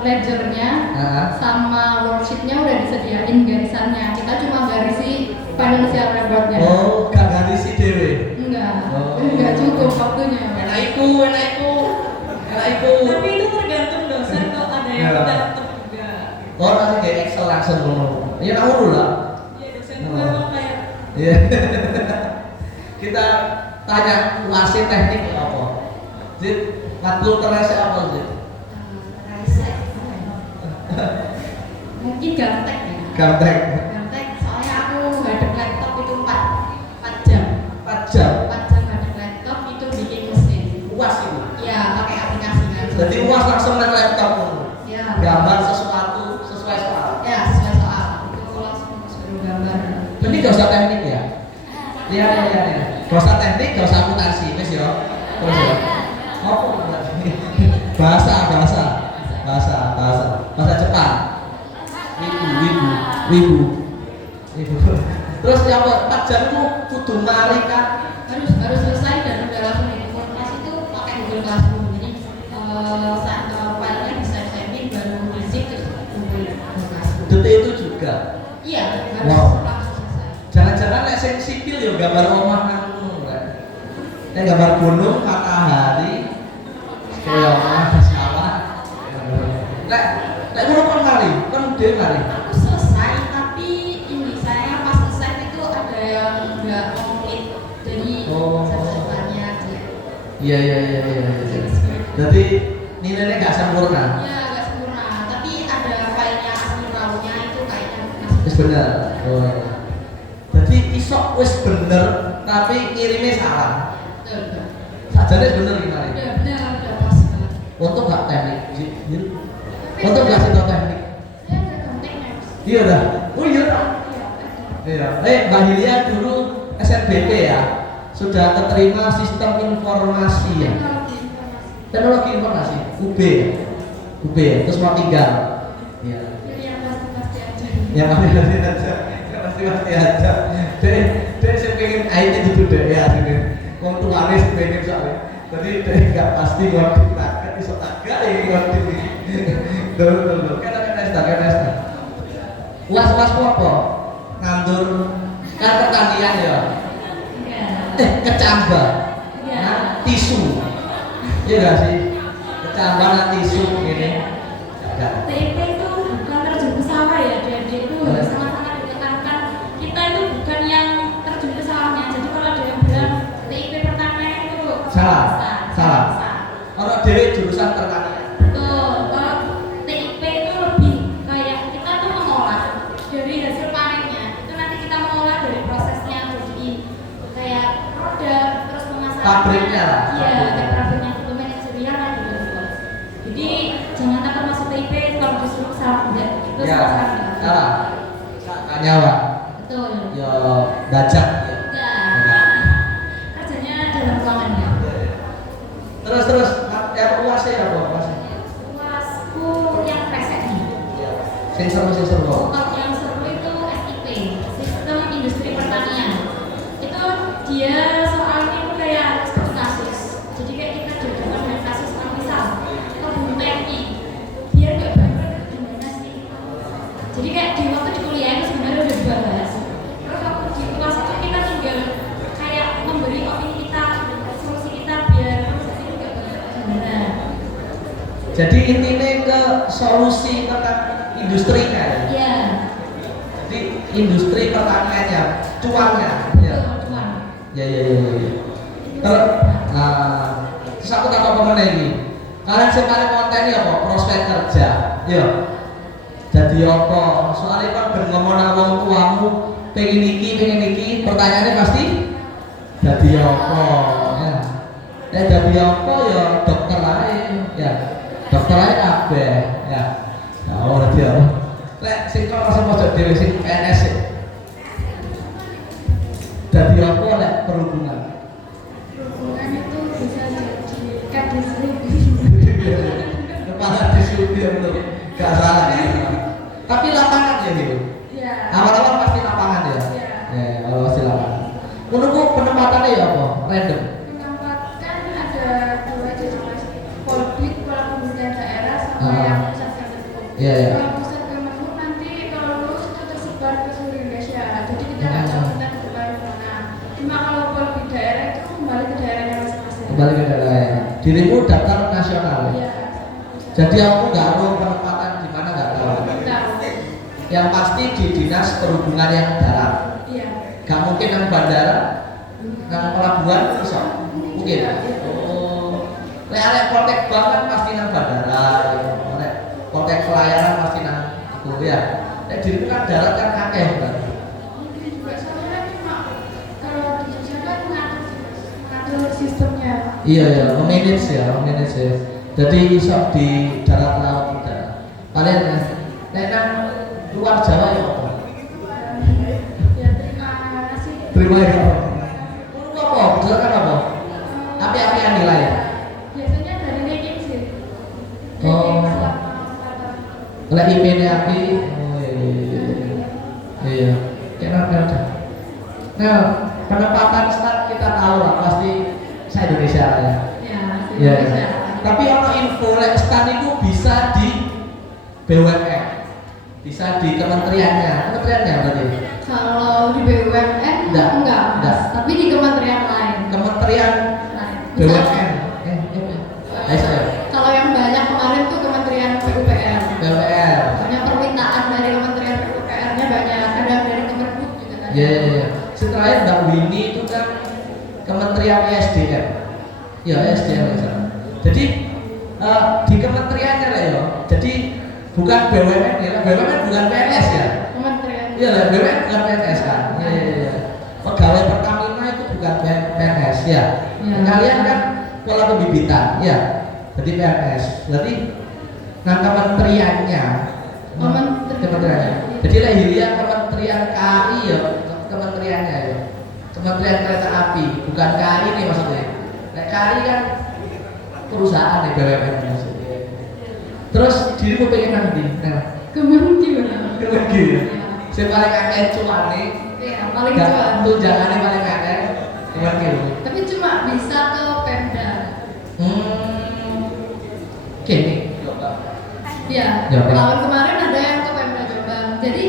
ledgernya Nah. sama worksheetnya udah disediain garisannya. Kita cuma garisi financial reportnya. Oh, gak garis dhewe. Enggak cukup waktunya. Enak iku. Tapi itu tergantung dosen kalau ada yang Ya. laptop juga. Oh, nanti kayak Excel langsung ngono. Ya nak urut lah. Iya dosen itu memang kayak Iya. Kita tanya UAC teknik apa? Zid, matkul terasa apa Zid? Mungkin gaptek ya. Gaptek. Gaptek, soalnya aku ngadep laptop itu 4 jam. 4 jam. 4 jam ngadep laptop itu bikin mesin. UAS itu. Iya, pakai aplikasi kan. Jadi UAS langsung nang laptop. Iya. Gambar sesuatu sesuai soal. Ya, sesuai soal. Itu langsung suruh gambar. Ini gak usah teknik ya? Iya. Gak usah teknik, gak usah akuntansi, wis ya. Terus ya. Apa bahasa Jepang. Wibu. Terus yang 4 jam itu kudu mari kan? Harus selesai dan udah langsung diinput. Kelas itu pakai Google Classroom. Jadi saat filenya bisa saving baru di-zip terus Google Classroom. Detik itu juga. Iya, harus Wow. langsung selesai. Jangan-jangan nek sing sipil ya gambar omah nang ngono kan. Nek gambar gunung, matahari, kayak omah sawah. Nek ngono kon mari, kon dhewe mari. Aku selesai, tapi ini saya pas selesai itu ada yang nggak komplit. Jadi Oh. catatan-catatannya aja. Iya. Jadi nilainya gak sempurna. Ya nggak sempurna, tapi ada filenya asli rawnya itu kayaknya masih Wis bener. Oh. Jadi isok wis bener, tapi ngirimnya salah. betul. Sajane bener gimana? Udah benar, udah pas banget. Untuk gak teknik, Jil? Untuk gak sih teknik? Saya ada kontaknya mas. Iya dah. Oh iya dah. Iya, betul. Iya. Mbak Hilya dulu SNBP ya, sudah keterima sistem informasi ya, teknologi informasi, UB ya, terus mau tinggal. Iya. Jadi yang pasti aja. Ya pasti aja. Dia saya pengen IT itu deh ya, ini. Wong tuane sing pengen soalnya. Jadi dia nggak pasti ngerti tak, iso agak ini ngerti. Dulu. Kan Nesta. Was apa? Nandur kan pertanian ya. Iya. Kecambah. Iya. Nah, tisu. Iya gak sih? Kecambah nah tisu gini. Enggak. TIP itu bukan terjun ke sawah ya, adik-adik itu harus sangat-sangat ditekankan. Kita itu bukan yang terjun ke sawahnya. Jadi kalau ada yang bilang TIP pertanian itu Salah. salah. Orang dewe jurusan pertanian. Betul. Kalau TIP itu lebih kayak kita tuh mengolah dari hasil panennya. Itu nanti kita mengolah dari prosesnya jadi kayak produk terus pemasaran. Pabriknya lah. Iya, kayak pabriknya itu manajerial lah gitu. Jadi jangan takut masuk TIP kalau disuruh salah enggak. Itu Ya, salah. salah. Kak nyawa. Betul. Ya bajak ya. Ya. Kerjanya dalam ruangan ya. Terus ya UAS ya apa? Uasku yang presek nih. Sing seru. Kalau yang seru itu SIP, Sistem Industri Pertanian. Itu dia soalnya itu kayak seperti kasus. Jadi kayak kita jodohkan dengan kasus misal kebun teh biar nggak bangkrut gimana sih? Jadi kayak di waktu di kuliah itu sebenarnya udah dibahas. Terus waktu di kelas itu kita tinggal kayak memberi opini kita, solusi kita biar proses itu nggak bangkrut gimana. Jadi intinya ke solusi tentang industrinya ya. Iya. Jadi industri pertaniannya, cuannya. Ya. Betul, cuan. Ya. Terus aku tak apa mana ini. Kalian sing paling konten iki apa? Prospek kerja. Yo. Dadi apa? Soalnya kan ben ngomong nang wong tuamu pengen iki, pertanyaannya pasti dadi apa? Ya. Nek dadi apa ya dokter ae, ya. Dokter ae kabeh, ya. Ya ora dia. Lek sing kok rasa pojok dhewe sing PNS sih. Dadi apa lek perhubungan? Perhubungan itu bisa jadi kadisrib. Kepala disudir loh, gak salah ya. Tapi lapangan ya gitu. Ya. Awal-awal pasti lapangan ya. Ya. Ya, awal pasti lapangan. Menurutku penempatannya ya apa? Random. Penempatan ada dua jenis mas, Polbit, Kepala Pemerintahan Daerah, sama Ah. yang pusat Kemenhub. Iya, iya. Kalau pusat Kemenhub nanti kalau lulus itu tersebar ke seluruh Indonesia, jadi kita nggak tahu kita tersebar di mana. Cuma kalau Polbit daerah itu kembali ke daerahnya masing-masing. Kembali ke daerah ya. Dirimu daftar nasional. Iya. Jadi aku nggak tahu penempatan di mana nggak tahu. Tahu. Yang pasti di dinas perhubungan yang darat. Iya. Gak mungkin nang bandara, nang pelabuhan bisa. Mungkin. Iya. Oh. Lek arek kontek banget pasti nang bandara. Lek kontek pelayaran pasti nang itu ya. Lek dirimu kan darat kan akeh kan. Mungkin juga soalnya cuma kalau di Jogja kan mengatur sistemnya. Iya ya, memanage ya. Jadi iso di darat laut udara. Kalian ya, nek nang luar Jawa ya apa? Ya terima kasih. Terima ya. Menurut apa? Berdasarkan apa? Api-apian nilai. Biasanya dari ranking sih. Oh. Ranking selama 4 tahun. Lek IP-ne api, oh iya. Iya. Enak. Nah, penempatan start kita tahu lah pasti se-Indonesia lah ya. Ya, Iya. Indonesia. Tapi ono info lek stan itu bisa di BUMN. Bisa di kementeriannya berarti. Kalau di BUMN Enggak. enggak, Enggak. tapi di kementerian lain. Kementerian Lain. BUMN. Ayo saya. Kalau yang banyak kemarin tuh Kementerian PUPR. BUMN. Banyak permintaan dari Kementerian PUPR-nya banyak, ada dari Kemenhub juga kan. Iya. Setelah Mbak Winnie itu kan Kementerian SDM. Ya SDM ya. Jadi di kementeriannya lah ya. Jadi bukan BUMN ya. BUMN bukan PNS ya. Kementerian. Iya lah, BUMN bukan PNS kan. Iya. Pegawai Pertamina itu bukan PNS ya. Iya. Kalian kan pola pembibitan ya. Jadi PNS. Berarti nah kementeriannya. Kementeriannya. Jadi lahirnya Kementerian KAI ya. Kementeriannya ya. Kementerian Kereta Api, bukan KAI nih maksudnya. Nah, KAI kan perusahaan nih BUMN maksudnya. Terus dirimu pengen nanti, nah, Kemenhub. lagi ya. Saya paling akeh cuane, Iya, paling cuan. tunjangannya paling akeh, lagi. Tapi cuma bisa ke Pemda. Gini. Iya. Ya, Pak. Tahun kemarin ada yang ke Pemda Jombang. Jadi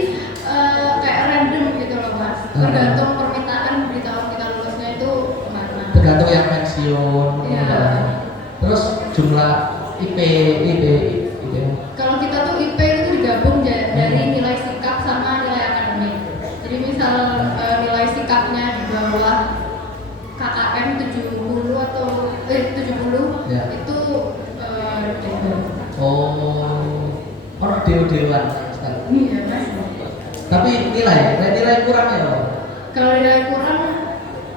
kayak random gitu loh Mas. Tergantung permintaan di tahun kita lulusnya itu kemana. Tergantung yang pensiun. Iya. Terus jumlah IP. Kalau kita tuh IP itu digabung dari nilai sikap sama nilai akademik. Jadi misal nilai sikapnya di bawah KKM 70 atau 70 Ya. itu gitu. Oh, orang dewan. Iya Mas. Tapi nilai kurang ya loh. Kalau nilai kurang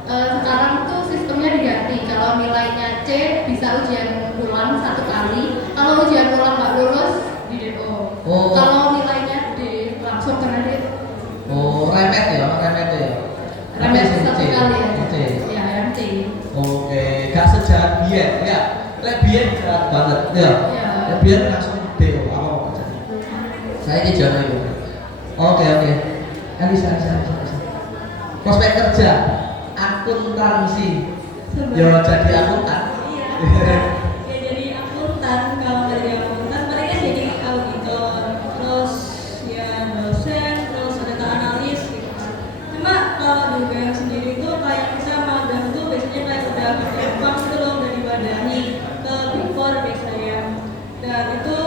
sekarang tuh sistemnya diganti. Kalau nilainya C bisa ujian ulang 1 kali. Kalau ujian ulang nggak lulus di DO. Oh. Kalau nilainya D langsung kena D. Oh, remet ya. Remet yang 1 C. kali ya. C. Ya yang C. Oke, gak sejahat biyen ya. Lek biyen jahat banget ya. Ya. Lek biyen langsung DO apa aja. Saya ini jalan itu. Oke. Anissa. Prospek kerja, akuntansi. Yo jadi akuntan. Iya. Ya jadi akuntan, kalau nggak jadi akuntan mereka jadi auditor, terus ya dosen, terus data analis gitu. Cuma kalau di UGM sendiri itu kayak kita magang tuh biasanya kayak udah gampang gitu loh, udah diwadahi ke Big Four biasanya. Dan itu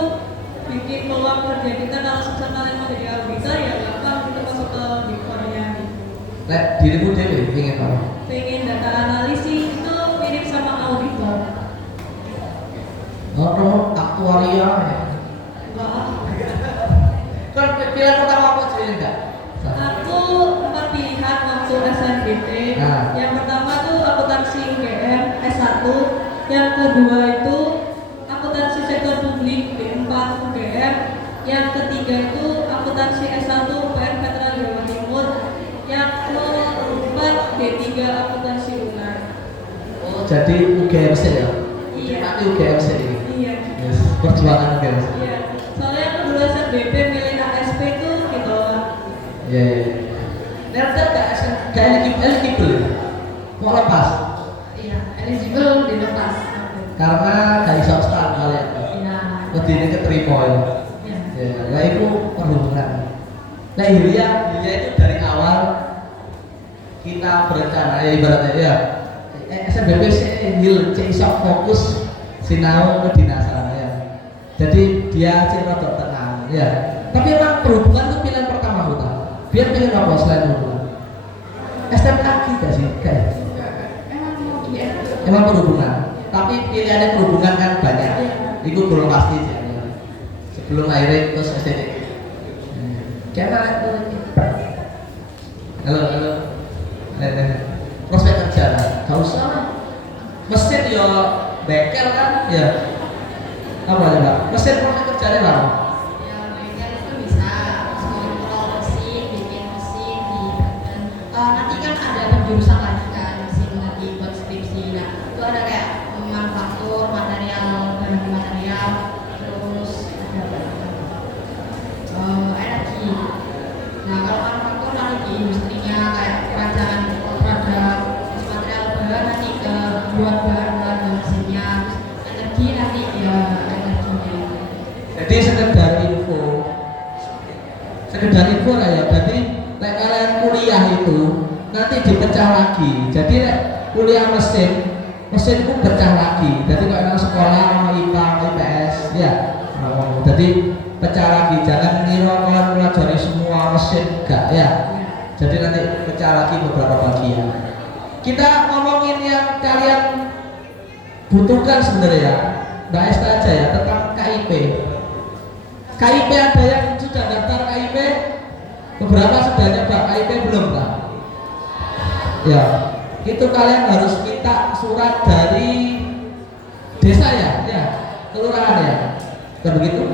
bikin peluang kerja kita kalau susah kalian mau jadi auditor ya gampang kita masuk ke Big Four-nya gitu. Lek dirimu dewe pengen apa? Pengen data analisis itu mirip sama auditor. Oh, yang kedua itu akuntansi sektor publik D4 UGM, yang ketiga itu akuntansi S1 UPN Veteran Jawa Timur, yang keempat D3 akuntansi UNAR. Oh, jadi UGMC ya? Iya. Mati UGMC ini. Iya. Yes. Perjuangan UGMC. Iya. Soalnya aku dulu SNBP milih ASP itu ditolak. Iya. Ternyata gak eligible ya? Kok lepas? Iya, eligible dilepas. Karena gak bisa start kalian. Iya. Lebih ini keterima ya. Iya. Ya, nah itu perhubungan. Nah Hilya itu dari awal kita berencana ya ibaratnya ya SNBP Hil isok fokus sinau ke dinasan ya. Jadi dia rada tenang ya. Tapi emang perhubungan itu pilihan pertama kita. Biar pengen apa selain perhubungan? STMK gak sih? Kayak Emang mau di emang perhubungan. Tapi pilihannya perhubungan kan banyak. Itu belum pasti sih. Sebelum akhirnya terus STD. Kayak halo. Prospek kerja lah. Gak usah lah. Mesin yo bengkel kan ya. Apa aja Mbak? Mesin prospek kerjanya lah. Ya, mereka itu bisa mengontrol mesin, bikin mesin di nanti kan ada penjurusan lagi kan mesin nanti buat skripsi. Nah, itu ada kayak manufaktur, material, bahan material, terus ada energi. Nah, kalau manufaktur nanti di industrinya kayak perancang produk, terus material bahan nanti buat bahan mesinnya, terus energi nanti ya energinya. Jadi sekedar info lah ya. Berarti nek kalian kuliah itu nanti dipecah lagi. Jadi nek kuliah mesin itu pecah lagi. Jadi kalau anak sekolah mau IPA, IPS ya. Jadi pecah lagi. Jangan ngira kalian pelajari semua mesin enggak ya. Jadi nanti pecah lagi beberapa bagian. Kita ngomongin yang kalian butuhkan sebenarnya ya. Mbak Esta aja ya tentang KIP. KIP ada yang sudah daftar KIP? Beberapa sudah nyoba KIP belum Pak? Ya, itu kalian harus minta surat dari desa ya, kelurahan ya, kan begitu?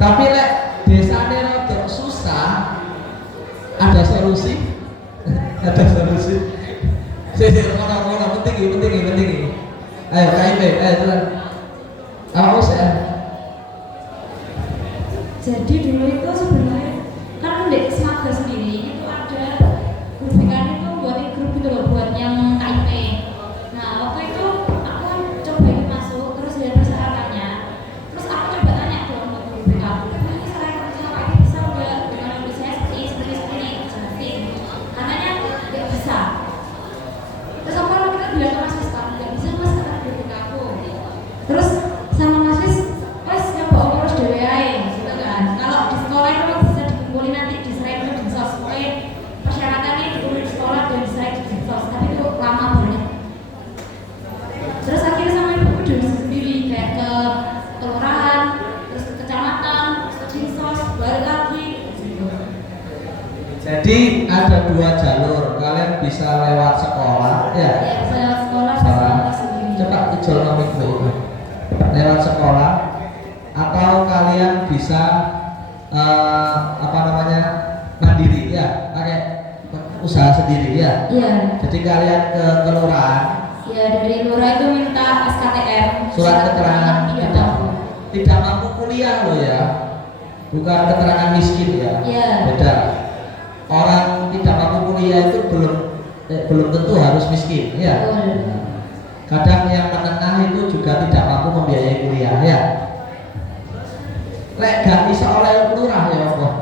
Tapi lek desanya rada susah, ada solusi, ada solusi. Saya orang penting. Ayo KIP, ayo teman. Awas ya. Jadi dulu itu sebenarnya kan di Semaga sendiri itu ada grupikan itu buatin grup itu loh buat yang KIP. Nah waktu itu aku cobain masuk terus lihat persyaratannya, terus aku coba tanya dong ke guru BK, ini syarat ini bisa nggak dengan kondisi saya seperti ini jelasin, katanya nggak bisa. Terus aku kalau kita bilang ke Mas Sis kan nggak bisa Mas kata guru BK aku. Terus sama Mas Sis, Mas nyoba urus dewe ae. Kalau di sekolah itu bisa dikumpulin nanti diserahin ke dinsos. Pokoknya persyaratannya dikumpulin di sekolah dan diserahin ke dinsos. Tapi itu lama banget. Terus akhirnya sama ibu udah bisa sendiri kayak ke kelurahan, terus ke kecamatan, terus ke dinsos, balik lagi. Jadi ada dua jalur, kalian bisa lewat sekolah ya. Ya bisa lewat sekolah, bisa lewat sendiri. Coba ijol nomik itu. Lewat sekolah atau kalian bisa mandiri ya, pakai usaha sendiri ya. Iya. Jadi kalian ke kelurahan. Ya dari lurah itu minta SKTM. Surat keterangan tidak mampu kuliah loh ya, bukan keterangan miskin ya. Iya. Beda. Orang tidak mampu kuliah itu belum tentu harus miskin ya. Betul. Kadang yang menengah itu juga tidak mampu membiayai kuliah ya. Lek gak bisa oleh lurah ya Allah.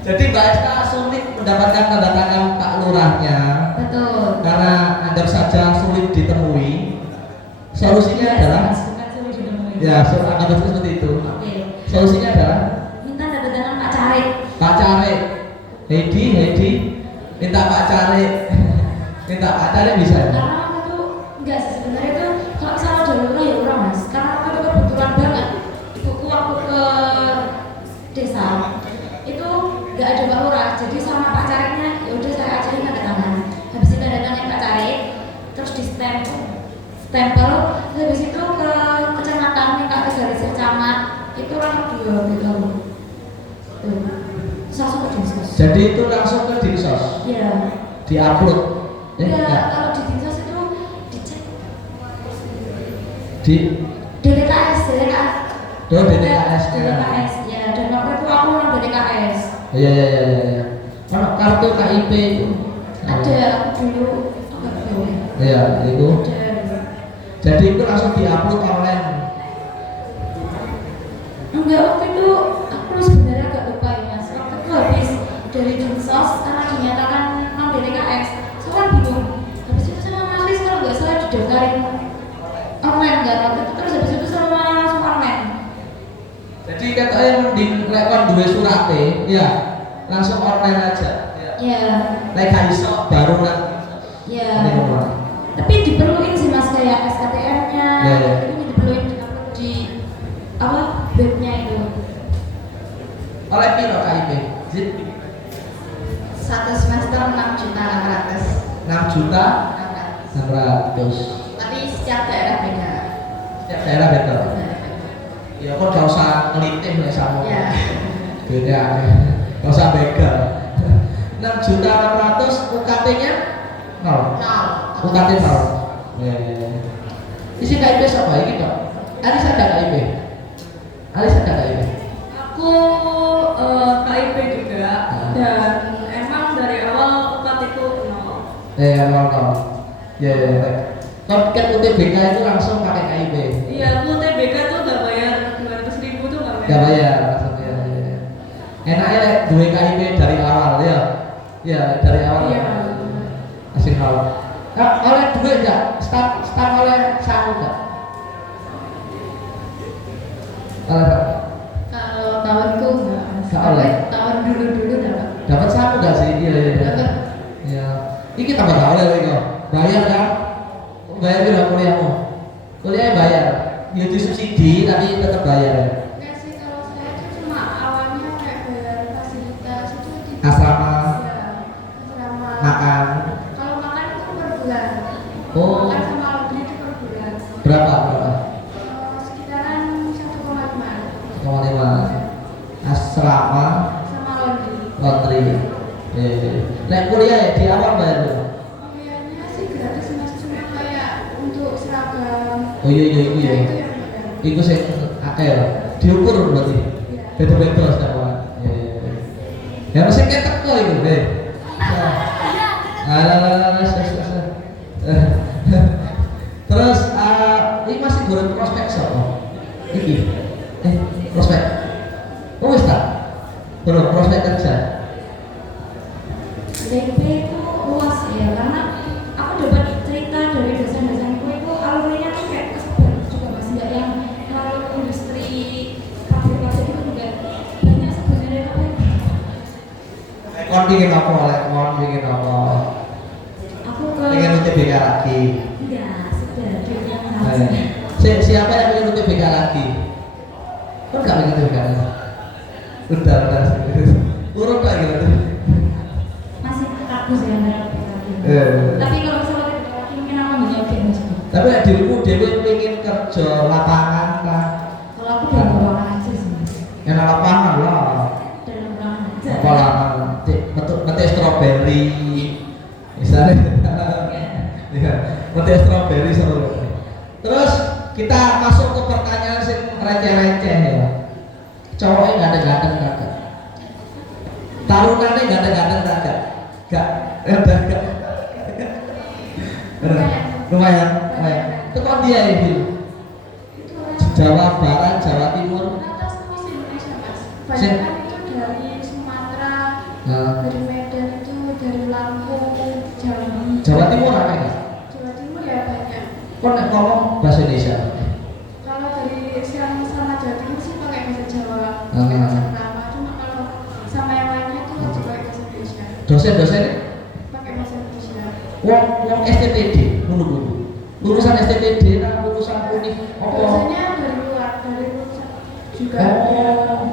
Jadi Mbak Esta sulit mendapatkan tanda tangan Pak Lurahnya. Betul. Karena anggap saja sulit ditemui. Solusinya adalah bukan sulit ditemui. ya, anggap seperti itu. Oke. Solusinya adalah Minta tanda tangan Pak Carik. Pak Carik. Heidi, minta Pak Carik. Minta Pak Carik bisa ya? Karena waktu itu enggak sih sebenarnya itu kalau misalnya udah lurah ya lurah Mas. Karena waktu itu kebetulan banget ibuku waktu ke desa itu nggak ada Pak Lurah, jadi sama Pak Cariknya ya udah saya ajarin tanda tangan. Habis itu tanda tangan Pak Carik stempel. Terus habis itu ke kecamatan minta ke garis camat itu langsung diberitahu. Tuh. Terus langsung ke dinsos. Jadi itu langsung ke dinsos, Iya. diupload. Ya, kalau di dinsos itu dicek Di DDKS. DDKS. DDKS ya, dan waktu itu aku orang DDKS. Iya. Kalau kartu KIP itu Ada aku dulu agak jauh. Iya, itu. Ada. Jadi itu langsung diupload online. Enggak, waktu itu aku sebenarnya agak lupa ya mas. Waktu itu habis dari dinsos karena dinyatakan non DDKS, saya kan bingung. Habis itu sama Mas Lis kalau nggak salah didaftarin online kan waktu itu, terus habis itu sama langsung online. Jadi katanya di lekon dua surate, ya langsung online aja. Ya, Lek gak iso baru nak. ya. Ini ngomong. Tapi diperluin sih mas kayak SKTM-nya, Ya, ya. ini diperluin di apa webnya itu. Oleh piro KIP? Zit Satu semester 6.600.000. 6 juta 600. Tapi setiap daerah beda. Setiap daerah beda. Ya kok gak usah ngelitih nih sama. Ya. Beda. Gak usah begal. 6 juta 600 UKT-nya 0. UKT 0. Ya. Isi KIP siapa ini Pak? Aris ada KIP? Aris ada KIP? Aku KIP juga dan emang dari awal UKT-ku 0. 0. Ya. Konket UTBK itu langsung pakai KIP. Iya, aku TBK tuh gak bayar 200.000 tuh gak bayar. Gak bayar langsung ya. Enaknya dua KIP dari awal ya. Ya dari awal. Iya. Asing awal. Oleh duit enggak? Start oleh satu enggak? Kalau tahunku enggak. Nggak oleh. Tahun dulu dapat. Dapat satu enggak sih? Iya. Dapat. Ya. Ini tambah gak oleh lagi kok. Bayar kan? Bayar tidak kuliahmu? Kuliahnya bayar. Ya disubsidi tapi tetap bayar ya. Enggak sih, kalau saya itu cuma awalnya kayak bayar fasilitas itu Asrama. Ya, asrama. Makan. Kalau makan itu per bulan. Oh. Makan sama laundry itu per bulan. Berapa? Sekitaran 1,5. 0,5. Asrama. Sama laundry. Laundry. Nek kuliah ya di awal bayar dulu. Kuliahnya sih gratis mas, cuma kayak untuk seragam. Oh iya itu Itu ya. yang bayar. Iku sing akeh ya. Diukur berarti. Iya. Beda-beda setiap orang. Ya. Ya mesti ketek kok iku, deh. Alah. Terus ini masih goreng prospek sapa? Iki. Prospek. Oh wis tak? Belum prospek kerja. DP itu luas ya, karena aku dapat cerita dari dosen-dosenku itu alumninya tuh kayak kesebar juga mas, nggak yang terlalu industri pabrik-pabrik itu juga banyak sebenarnya tapi Kon pingin apa oleh kon pingin apa? aku ke Pengen UTBK lagi. enggak sudah dia Siapa yang pengen UTBK lagi? Kon gak pengen UTBK lagi? Udah. Urut gak gitu? masih ragu sih antara lagi. Tapi kalau misalnya tidak lagi mungkin aku menjawab mas. Tapi nek dirimu dhewe pengen kerja lapangan lah. Kalau aku dalam ruangan aja sih mas. Enak lapangan lah. Dalam ruangan aja. Apa lapangan? Metik stroberi. Misalnya. Iya, metik stroberi seru. Terus kita masuk ke pertanyaan sing receh-receh ya. Cowoknya ganteng-ganteng kagak? Tarunannya ganteng-ganteng kagak? Gak. Lumayan. Itu kok dia itu? Itu Jawa Barat, Jawa Timur. atas mas Indonesia mas. Kebanyakan itu dari Sumatera, Nah, dari Medan itu, dari Lampung, Jambi. Jawa Timur apa ya? Jawa Timur ya banyak. Kok nek ngomong bahasa Indonesia? Kalau dari yang sama Jawa Timur sih pakai bahasa Jawa, Ah. pakai bahasa Pertama. Cuma kalau sama yang lainnya itu wajib pakai bahasa Indonesia. Dosen-dosen Pakai bahasa Indonesia. wong STTD dulu. Lulusan STTD nah lulusan univ apa? Biasanya dari luar, dari lulusan juga ada. Oh.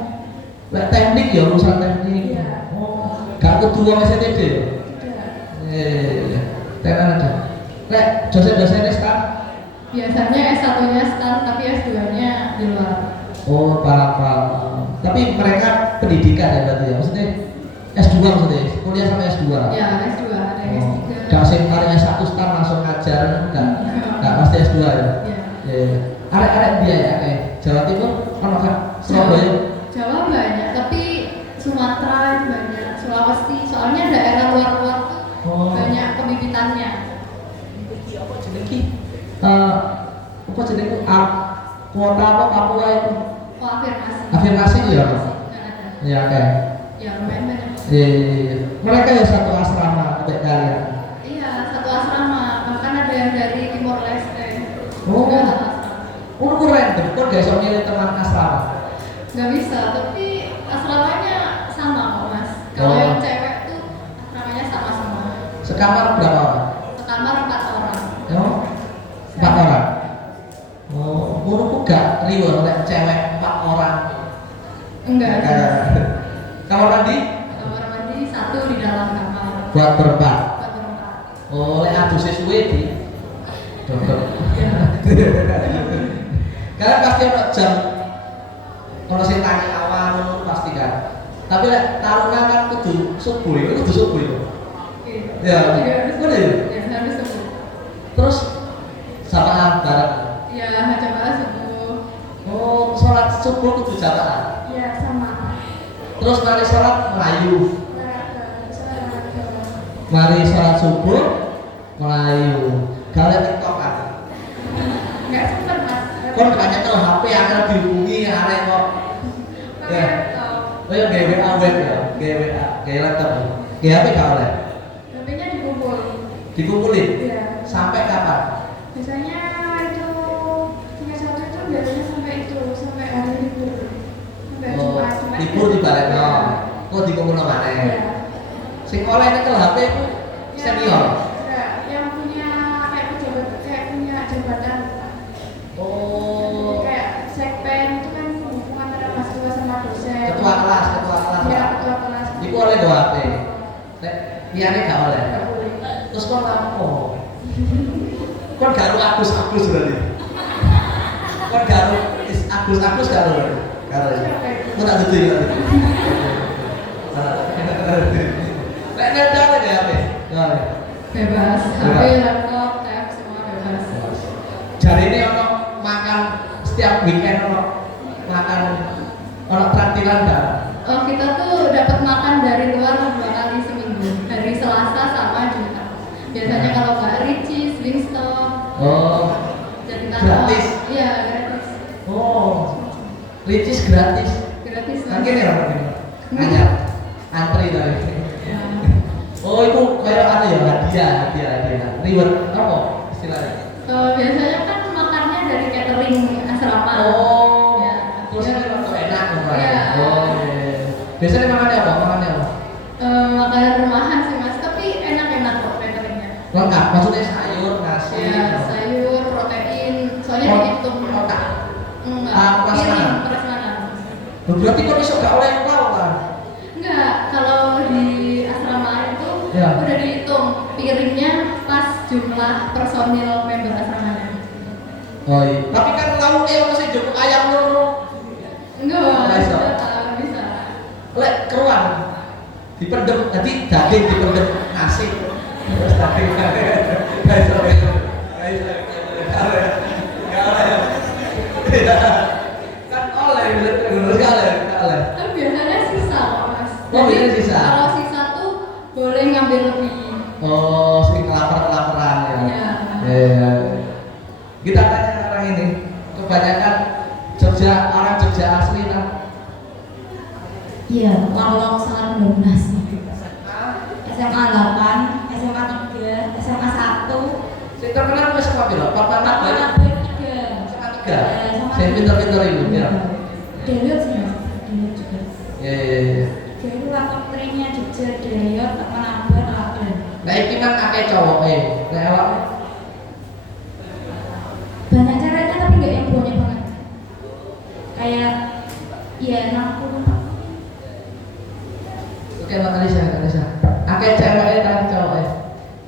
Lek teknik ya lulusan teknik. Iya. Oh, gak kudu wong STTD. Tidak. Tenan aja. Lek dosen-dosennya staff Biasanya S1-nya STAN tapi S2-nya di luar. Oh, paham. Tapi mereka pendidikan ya berarti ya. Maksudnya S2 maksudnya, kuliah sampai S2. Ya, S2 ada yang Oh, S3. gak sing paling S1 STAN langsung ngajar, enggak pasti S2 ya. Ya. Ya. Arek-arek dia ya kayak Jawa Timur kan kan Surabaya. Jawa banyak, tapi Sumatera banyak, Sulawesi. Soalnya daerah luar-luar tuh Oh. banyak pembibitannya. Iki apa jenenge? Apa jenenge? Kuota apa Papua itu? Oh, afirmasi. Afirmasi itu ya? Nggak ada. Ya kayak. Ya, lumayan banyak. Mereka ya satu asrama kayak kalian. Iya, satu asrama. Bahkan ada yang dari Timor Leste. Oh. Juga satu asrama. Kok random, kok gak bisa milih teman asrama? Nggak bisa, tapi asramanya sama kok mas. Kalau Oh. yang cewek tuh asramanya sama semua. Sekamar berapa orang? Sekamar 4 orang. Oh, 4 orang. Oh, menurutku gak riwel oleh cewek 4 orang. Enggak ada. Kamar mandi Kamar mandi 1 di dalam kamar. buat berempat. Buat berempat. Oh, oleh adu sesuai di dokter. Iya. Kalian pasti ada jam kalau saya tanya awal pasti kan. Tapi lek taruna kan kudu subuh ya, kudu subuh ya. Oke. Ya, Juga harus bener ya? Ya, harus sembuh. Terus sapaan bareng. Ya, jamaah subuh. Oh, sholat subuh kudu jamaah. Ya, sama. Terus mari sholat melayu. Olahraga. Mari sholat subuh melayu. Kalian TikTok kan? Nggak sempet mas. Kon banyak kalau HP akan dihubungi arek kok. Ya. Oh ya GWA web ya, GWA, kayak laptop. Kayak HP kau oleh. HP-nya dikumpul. Dikumpulin. Iya. Sampai kapan? Biasanya itu punya satu itu biasanya sampai hari libur. Sampai Jumat. Jumat libur di balik Iya. no. Kok dikumpul mana? Iya. Sing oleh nyekel HP itu senior. Enggak, yang punya kayak pejabat kayak punya jabatan. Oh, Kayak sekpen itu kan hubungan antara mahasiswa sama dosen. ketua kelas. Iya, ketua kelas. Iku oleh dua HP. Nek liyane gak oleh. Nggak boleh. Terus kok lapo? Kon garu Agus berarti. Kon garu Agus garu. Garu. Kok tak dudu ya. Nek nedal ya HP. Oleh. Bebas. HP, Bebas. laptop, tab semua bebas. Jadi ini ono makan setiap weekend ono makan ono traktiran gak? Oh, kita tuh dapat makan dari luar 2 kali seminggu, dari Selasa sama Jumat. Biasanya kalau nggak Ricis, Wingstop, Oh, jadi gratis? Iya, gratis. oh, Ricis gratis. Gratis. Mungkin ya orang ini. Hanya antri tadi. Ya. Oh, itu kayak ada ya hadiah. Reward apa istilahnya? Biasanya kan makannya dari catering asrama. Oh, Ya. terus ini waktu enak kan? Iya. Oh, iya. Biasanya makannya apa? Makanan rumahan sih mas, tapi enak-enak kok cateringnya. Lengkap, maksudnya sayur, nasi. Ya, sayur, protein, soalnya Oh, dihitung. lengkap. Enggak, Prasmanan. prasmanan. Berarti kok bisa gak oleh yang lauk kan? Enggak, kalau di asrama itu Ya. udah dihitung piringnya pas jumlah personil member asramanya. Oh iya. Tapi kan lauknya masih cukup ayam loro. Enggak, Bisa. bisa. Lek keruan dipendem, nanti daging dipendem nasi. Terus daging Gak oleh. Kan oleh, gak oleh. Tapi biasanya sisa kok mas. Oh, biasanya sisa. Kalau sisa tuh boleh ngambil lebih. Oh, sering kelaparan ya. Iya. Iya. Kita tanya orang ini, kebanyakan orang Jogja asli kan? Iya, kalau sangat 12 SMA 8, SMA 3, SMA 1, Saya terkenal ke sekolah bila, Papa Papa banyak. Nabi 3. SMA 3. Saya pintar-pintar ibu ya. Dayot sih mas, Dayot juga. Iya. Dia itu lapor trinya Jogja, Dayot, Papa Nabi, Laden. Nah ini kan akeh cowok nah awak Banyak caranya tapi nggak yang banyak banget. Kayak, ya 60. oke Mbak Kalisa. Akeh cewek kan cowok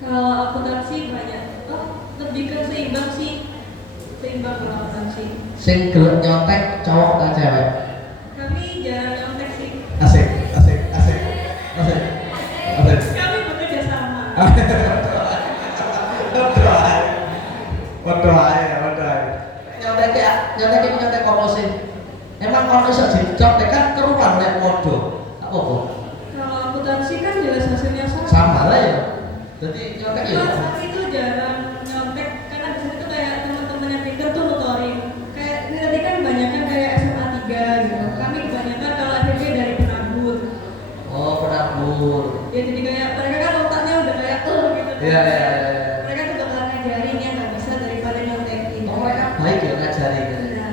Kalau akuntansi banyak, oh lebih ke seimbang sih. seimbang kalau akuntansi. Sing gelem nyontek cowok atau cewek? Kami jarang nyontek sih. Asik, asik, asik, asik, asik. Kami bekerja sama. Waduh ae. Nyontek iki nyontek apa sih? Emang ono iso dicontek kan keruan lek podo. Apa kok? Kalau akuntansi kan jelas hasilnya sama. Sama lah ya. Jadi nyontek ya. Cuma kami itu jarang nyontek karena di sini tuh kayak teman-teman yang pintar tuh nutorin. Kayak ini tadi kan banyak kayak SMA 3 gitu. Kami kebanyakan kalau FEB dari penabur. Oh, penabur. Ya jadi kayak mereka kan otaknya udah kayak gitu. Iya. Mereka tuh bakalan ngajarin yang nggak bisa daripada nyontekin. Oh, mereka baik ya ngajari. Benar.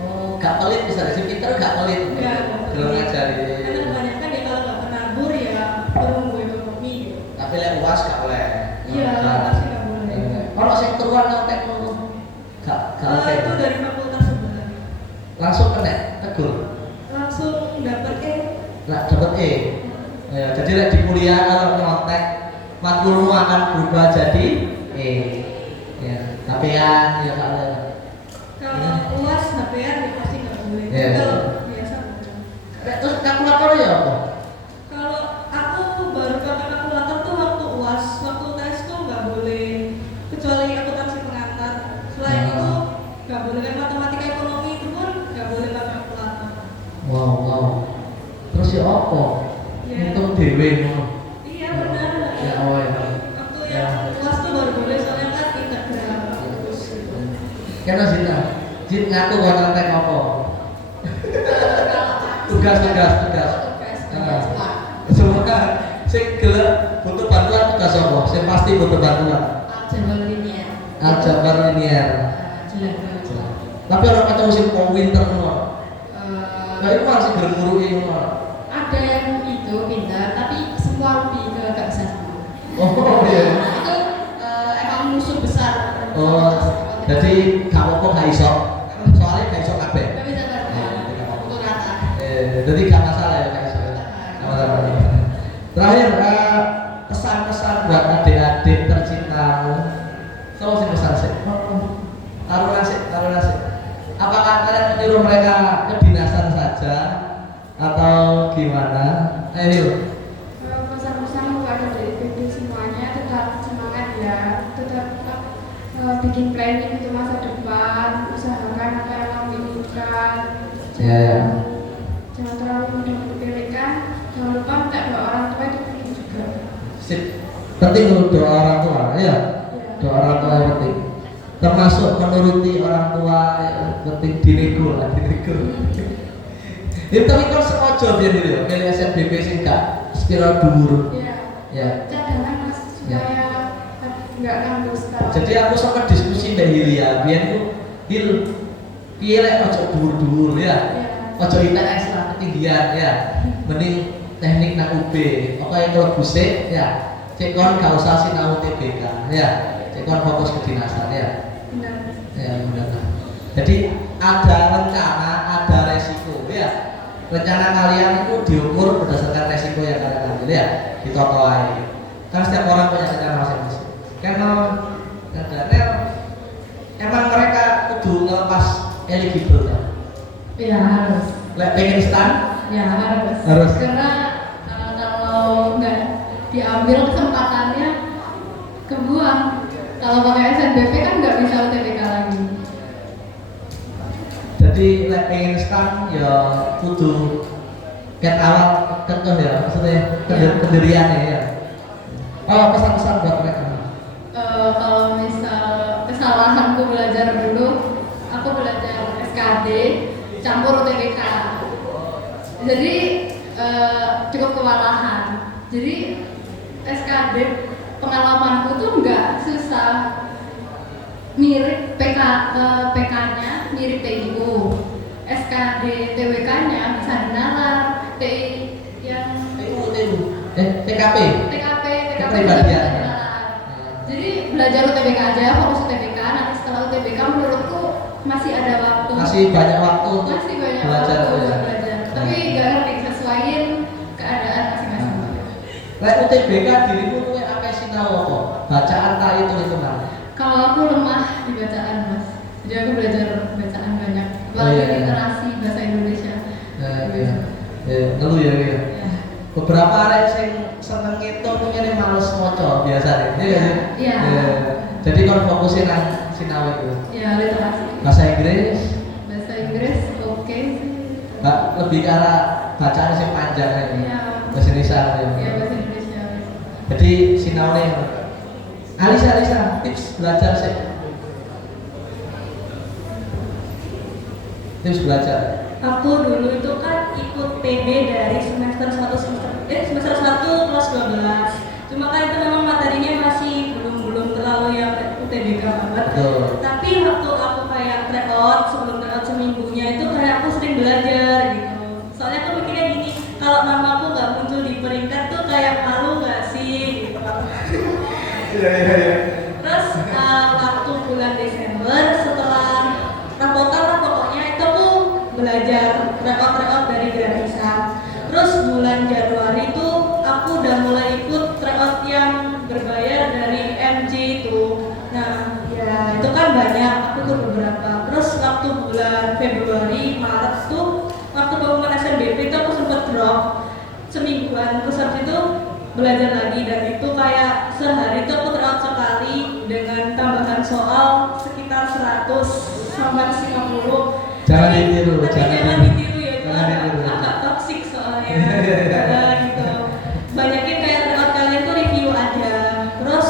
Oh, gak pelit bisa disini pinter gak pelit. Enggak. Belum ngajari. Karena kebanyakan ya kalau nggak penabur ya perunggu ekonomi gitu. Tapi lek UAS gak oleh. Iya, pasti nggak boleh. Ono sing keruan nyontek ngono. Gak oke. Itu dari fakultas sebelah. Langsung kena tegur. Langsung dapet Lah dapat E. Ya, jadi lek di kuliah kalau nyontek matkulmu akan berubah jadi E. Ya, tapian ya kalau Kalau UAS HP-an ya pasti nggak boleh. Iya. Kalau biasa boleh. terus kalkulator ya apa? Kalau aku baru pakai kalkulator tuh waktu UAS, waktu tes tuh nggak boleh, kecuali akuntansi pengantar. Selain itu nggak boleh, kayak matematika ekonomi itu pun nggak boleh pakai kalkulator. Wow. Terus ya apa? Iya. Hitung dhewe ngono. Iya benar. Ya oh ya. Waktu yang UAS tuh baru boleh soalnya kan integral terus. Kena Zina. Jin ngaku kok nyontek apa? Kalau aku Tugas. Semua sing gelem butuh bantuan tugas apa? Sing pasti butuh bantuan. aljabar linear. Aljabar linear. Jelek banget. Tapi orang ketemu sing pinter ngono. Lah Eh, itu masih germuruki ngono. ada yang itu pintar tapi semua lebih ke gak bisa sama. Oh iya. Itu emang musuh besar. Oh, jadi gak apa-apa gak iso. Soalnya gak iso kabeh. Gak bisa pukul rata. Jadi gak masalah ya gak iso. Gak masalah. Terakhir pesan-pesan buat adik-adik tercintamu. Sama sih pesan sih. Taruh nasi. Apakah kalian menyuruh mereka kedinasan saja atau gimana? Ayo. Pesan-pesan kepada dari PB semuanya tetap semangat ya, tetap bikin planning untuk masa depan, usahakan apa yang kamu inginkan. Ya. Jangan terlalu mudah memikirkan. Jangan lupa minta doa orang tua itu penting juga. Sip. Penting untuk doa orang tua, ya. Doa orang tua yang penting. Termasuk menuruti orang tua yang penting dinego. Ya tapi kan sengaja biar gitu ya, milih SNBP sih gak spiral dhuwur. Iya. Ya. Cadangan mas supaya nggak nganggur setahun. Jadi aku sempat diskusi mbak Hilia, biar itu piye lek ojo dhuwur-dhuwur ya. Ojo ITS lah ketinggian ya. Mending teknik nang UB. Oke kalau busik ya. Cek kon gak usah sinau TBK ya. Cek kon fokus kedinasan ya. Benar. Ya benar. Jadi ada rencana, ada resiko ya. Rencana kalian itu diukur berdasarkan resiko yang kalian ambil ya. Ditoto aja. Kan setiap orang punya rencana masing-masing. Karena emang mereka kudu ngelepas eligible kan? Ya harus. Lek pengen stand? Ya harus. Harus. Karena kalau nggak diambil kesempatannya kebuang. Kalau pakai SNBP kan nggak bisa UTBK lagi. Jadi lek pengen stand ya kudu ket awal kentuh ya, maksudnya pendirian ya. Oh pesan-pesan buat mereka. Kalau misal kesalahanku belajar dulu, aku belajar SKD campur UTBK. Jadi cukup kewalahan. Jadi SKD pengalamanku tuh nggak susah, mirip PK-nya mirip TIU, SKD TWK-nya bisa dinalar, TI yang TKP. TKP Kepribadian. juga bisa dinalar. Jadi belajar UTBK aja, fokus UTBK. Nanti setelah UTBK menurutku masih ada waktu. Masih banyak waktu untuk Masih banyak belajar waktu ya. untuk belajar. Tapi nggak ngerti sesuaiin keadaan masing-masing. Lek UTBK dirimu tuh akeh sinau apa? Bacaan tak itu nang. Kalau aku lemah di bacaan mas. Jadi aku belajar bacaan banyak, Oh, apalagi iya. literasi bahasa Indonesia. Iya. Ngeluh ya. Ya. Beberapa arek sing seneng ngitung ngene males maca biasane. Iya gak sih? Iya. Jadi kon fokusin nang sinau itu. Ya literasi. Bahasa Inggris, Bahasa Inggris oke sih. lebih ke arah bacaan sing panjang aja. Iya. Bahasa Indonesia. Ya bahasa Indonesia. Jadi sinaune Alisa, tips belajar sih. Tips belajar. Aku dulu itu kan ikut PB dari semester 1 kelas 12. Cuma kan itu memang materinya masih belum terlalu yang UTBK banget. Betul. Tapi waktu aku kayak tryout, sebelum tryout seminggunya itu kayak aku sering belajar gitu. Soalnya aku mikirnya gini, kalau nama aku nggak muncul di peringkat tuh kayak malu nggak sih gitu. Iya. Terus waktu bulan Desember setelah rampotan lah pokoknya itu aku belajar tryout dari gratisan. Terus bulan Januari itu aku udah mulai ikut tryout yang berbayar dari MJ itu. Nah ya itu kan banyak, aku ikut beberapa. Terus waktu bulan Februari, Maret tuh waktu pengumuman SNBP itu aku sempet drop semingguan. Terus habis itu belajar lagi dan itu kayak sehari itu aku tryout sekali dengan tambahan soal sekitar 100 sampai 50. Jangan ditiru, Tapi jangan ditiru ya, itu Jangan ditiru. agak toxic soalnya. Ya, gitu. Banyakin kayak tryout kalian tuh review aja. Terus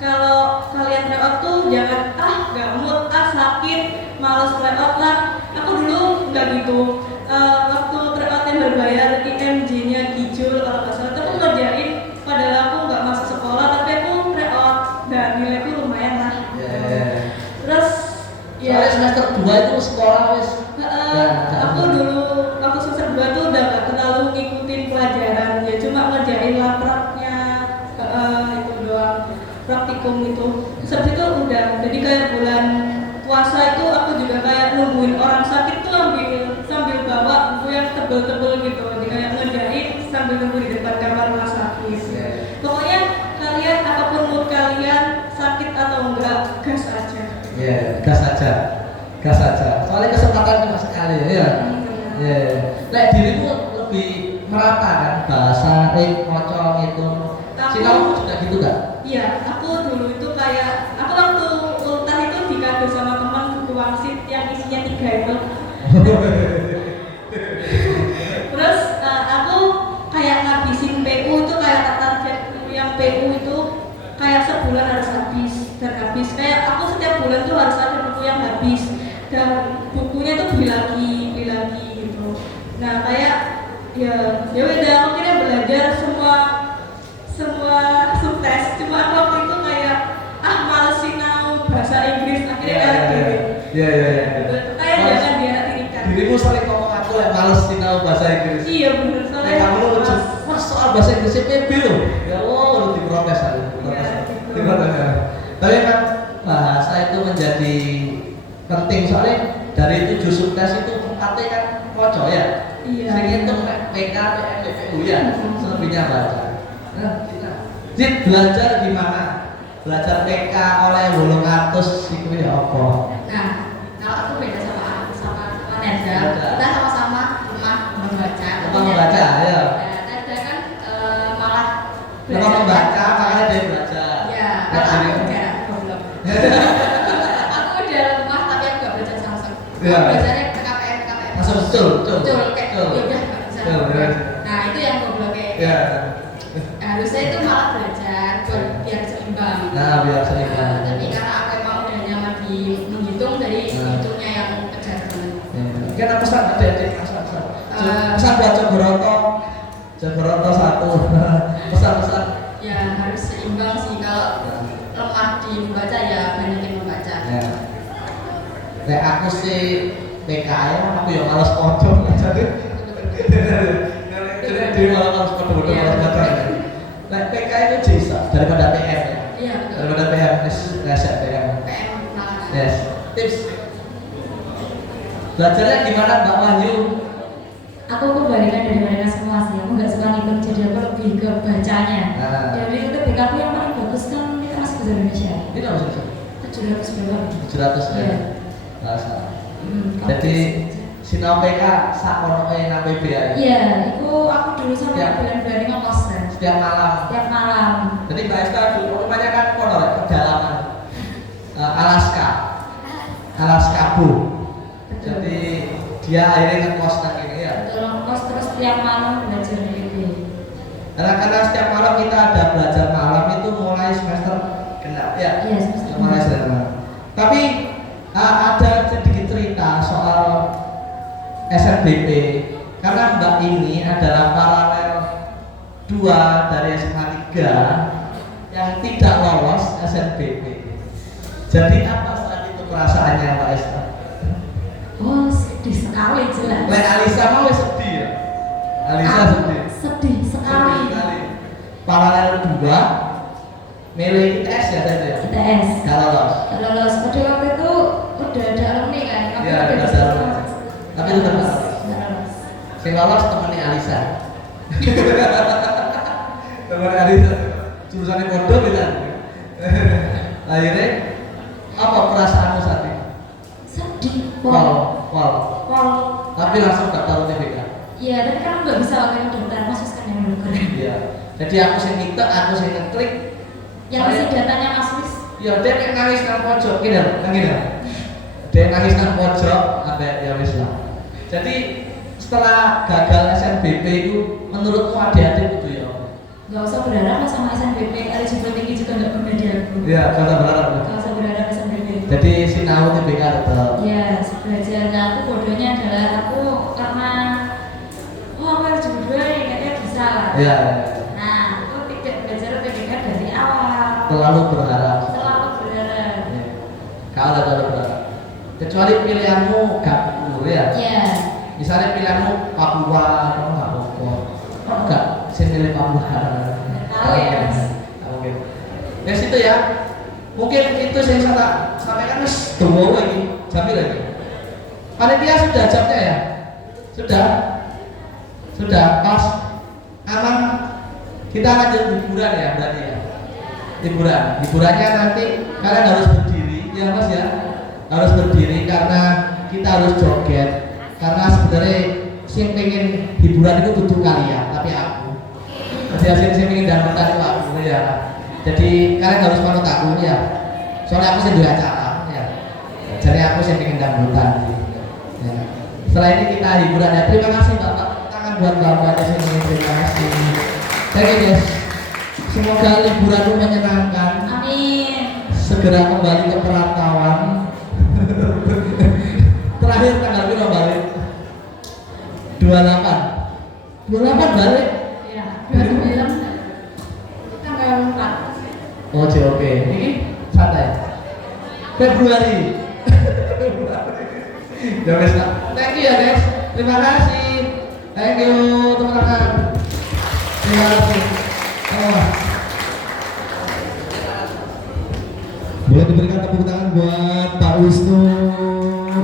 kalau kalian tryout tuh jangan gak mood, sakit, malas tryout lah. Aku dulu nggak gitu. Waktu tryout yang berbayar IMJ-nya Kijul kalau nggak salah, itu aku ngerjain padahal aku nggak masuk sekolah tapi aku tryout dan nilaiku lumayan lah. Terus Soalnya semester 2 itu sekolah wis. aku dulu waktu semester 2 tuh udah gak terlalu ngikutin pelajaran ya, cuma ngerjain lapraknya itu doang, praktikum itu. Terus itu udah, jadi kayak bulan puasa itu aku juga kayak nungguin orang sakit tuh sambil bawa buku yang tebel-tebel gitu, jadi kayak ngerjain sambil nunggu di depan kamar rumah sakit. Pokoknya kalian apapun mood kalian, sakit atau enggak, gas aja. Gas aja. Soalnya kesempatan cuma sekali ya. Lek dirimu lebih merata kan bahasa, maca itu. Sinau juga gitu kan? Iya, aku dulu itu kayak aku waktu ultah itu dikado sama teman buku wangsit yang isinya 3 itu. Terus aku kayak ngabisin PU itu kayak target yang PU itu kayak sebulan harus habis dan habis. Kayak aku setiap bulan tuh harus ada buku yang habis dan bukunya tuh beli lagi gitu. Nah kayak ya udah aku kira belajar semua subtes, cuma aku waktu itu kayak males sinau bahasa Inggris akhirnya kayak gitu. Kayak jangan dianak-tirikan. Dirimu sering ngomong aku yang males sinau bahasa Inggris. Iya bener, soalnya Kamu lu mas soal bahasa Inggris PB loh. Ya Allah, lu diprotes aku. Diprotes. Tapi memang bahasa itu menjadi penting soalnya dari 7 subtes itu 4 kan moco ya. Iya. Sing itu PK, PM, BPU ya. Selebihnya baca. Zid belajar gimana? Belajar PK oleh 800 itu ya apa? Nah, kalau aku beda sama Neda, kita sama-sama lemah membaca. Membaca ya. Neda kan malah Memang membaca, makanya dia belajar. Ya, kalau aku enggak, goblok. Aku udah lemah tapi aku gak belajar langsung. Iya. Aku belajarnya PKPM. Langsung betul. Kayak Betul. ya udah gak bisa. Betul. Nah, itu yang goblok kayak. Ya. Harusnya itu malah belajar biar seimbang. Nah, biar seimbang. Tapi karena aku emang udah nyaman di menghitung, dari hitungnya yang kejar banget. Kan apa pesan adik-adik pesan buat Jogoroto 1 pesan-pesan Ya harus seimbang sih, kalau lemah di membaca ya banyakin membaca. ya. Kayak aku sih PKM aku yang males pocong jadi jadi malah harus betul-betul Iya. harus baca. Nah PK itu bisa daripada PM ya. Iya betul. Daripada PM ngasih PM. PM malah. Yes. Tips belajarnya gimana Mbak Wahyu? Aku kebalikan dari mereka semua sih. Aku nggak suka ngitung, jadi aku lebih ke bacanya. Nah. Dari itu BK aku yang paling bagus kan kita masih bahasa Indonesia. Ini apa sih? 700 berapa? 700 ya. Iya. Nggak salah. Kampus. Jadi sinau PK sakono nang PB ya. Iya, itu aku dulu sampai Setiap- bulan-bulan ngekos kan. Setiap malam. Tiap malam. Jadi Mbak Esta dulu rumahnya kan kono ya, pedalaman. Alaska. Alaska Bu. Betul. Jadi dia akhirnya ngekos nang ini ya. Betul, ngekos terus tiap malam belajar ini. Karena setiap malam kita ada belajar malam itu mulai semester genap ya. Iya, semester Mulai genap. semester genap. Tapi ada sedikit cerita soal SNBP karena Mbak ini adalah paralel 2 dari SMA 3 yang tidak lolos SNBP. Jadi apa saat itu perasaannya Mbak Esta? Oh, sedih sekali jelas. Lek Alisa mau sedih ya? Alisa Aku sedih. sedih sekali. Paralel 2 milih ITS ya tadi ya? ITS. Gak lolos. Kalau lolos pada waktu itu udah ada alumni kan. Aku Iya, udah udah bisa ada alumni. Tapi itu tetap lolos. nggak lolos. Sing lolos temennya Alisa. Temen Alisa. Jurusannya bodoh gitu. Akhirnya apa perasaanmu saat itu? Sedih. Wow. Pol. Tapi langsung daftar UTBK. Iya, tapi kan nggak bisa waktu itu daftar masuk kan yang dulu. Iya. Jadi aku sing minta, aku sing ngeklik. Yang isi datanya Mas Wis. Ya dia kayak nangis nang pojok, gini, nang gini. Dia nangis nang pojok, sampai ya wis lah. Jadi setelah gagal SNBP itu, menurutmu adik-adik itu ya? Nggak usah berharap sama SNBP, eligible tinggi juga nggak guna di aku. Iya, kata berharap. Nggak usah berharap SNBP. Jadi sinau UTBK tetap. Ya, belajar. Nah, aku bodohnya adalah aku karena aku eligible 2 ya kayaknya bisa lah. Iya. Nah, aku tidak belajar UTBK dari awal. Terlalu berharap. Terlalu berharap. Iya. Kalau terlalu berharap. Kecuali pilihanmu gak dulu ya. Iya. Misalnya pilihanmu Papua, kamu nggak apa-apa. Kok enggak? Saya milih Papua. Tahu ya, Mas. Tahu mungkin. Dari situ ya. Mungkin itu saya sampaikan mas dowo lagi, jamil lagi. Panitia sudah jamnya ya? Sudah pas aman. Kita lanjut liburan ya berarti ya. Liburannya nanti kalian harus berdiri ya mas ya. Harus berdiri karena kita harus joget. Karena sebenarnya sing pengen hiburan itu butuh kalian, tapi aku. Jadi sing pengen dangdutan itu aku ya. Jadi kalian harus manut aku ya. Soalnya aku sendiri acara ya. Jadi aku sih pengen dangdutan. Ya. Setelah ini kita hiburan ya. Terima kasih Bapak. Tangan buat Bapak di sini. Terima kasih. Oke guys. Semoga liburanmu menyenangkan. Amin. Segera kembali ke perantauan. Terakhir tanggal berapa balik? 28 balik. Ya, 29 tanggal 4. Oh JOP ini santai. Februari. Ya wes lah. Thank you ya guys. Terima kasih. Thank you teman-teman. Terima kasih. Oh. Boleh diberikan tepuk tangan buat Pak Wisnu.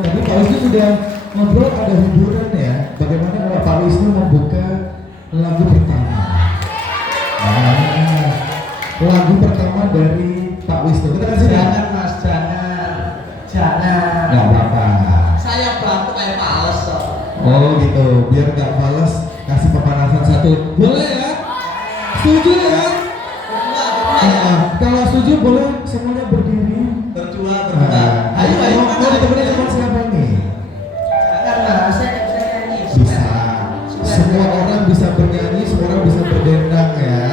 Tapi Pak Wisnu sudah ngobrol ada hiburan ya. Bagaimana kalau Pak Wisnu membuka lagu pertama? Nah, lagu pertama dari Pak Wisnu. Kita kasih Jangan mas, jangan. Nggak apa-apa. Saya bantu kayak fals. Oh gitu, biar nggak males kasih pemanasan satu. Boleh ya? Setuju ya? Kalau setuju boleh semuanya berdiri. Berdua. Nah, Ayo. mau ditemenin sama siapa nih? Jangan mas, saya nggak bisa nyanyi. Bisa. Semua orang bisa bernyanyi, semua orang bisa berdendang ya.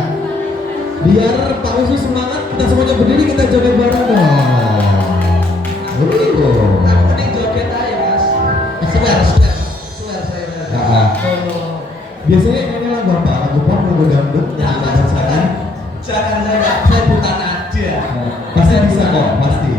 Biar Pak Wisnu semangat, kita semuanya berdiri, kita joget bareng dong. Aku mending joget aja mas. Swear saya. Nah, biasanya ini lagu apa? Lagu pop, lagu dangdut, Ya lagu mas, pasangan. jangan saya buta aja. Pasti bisa kok, pasti.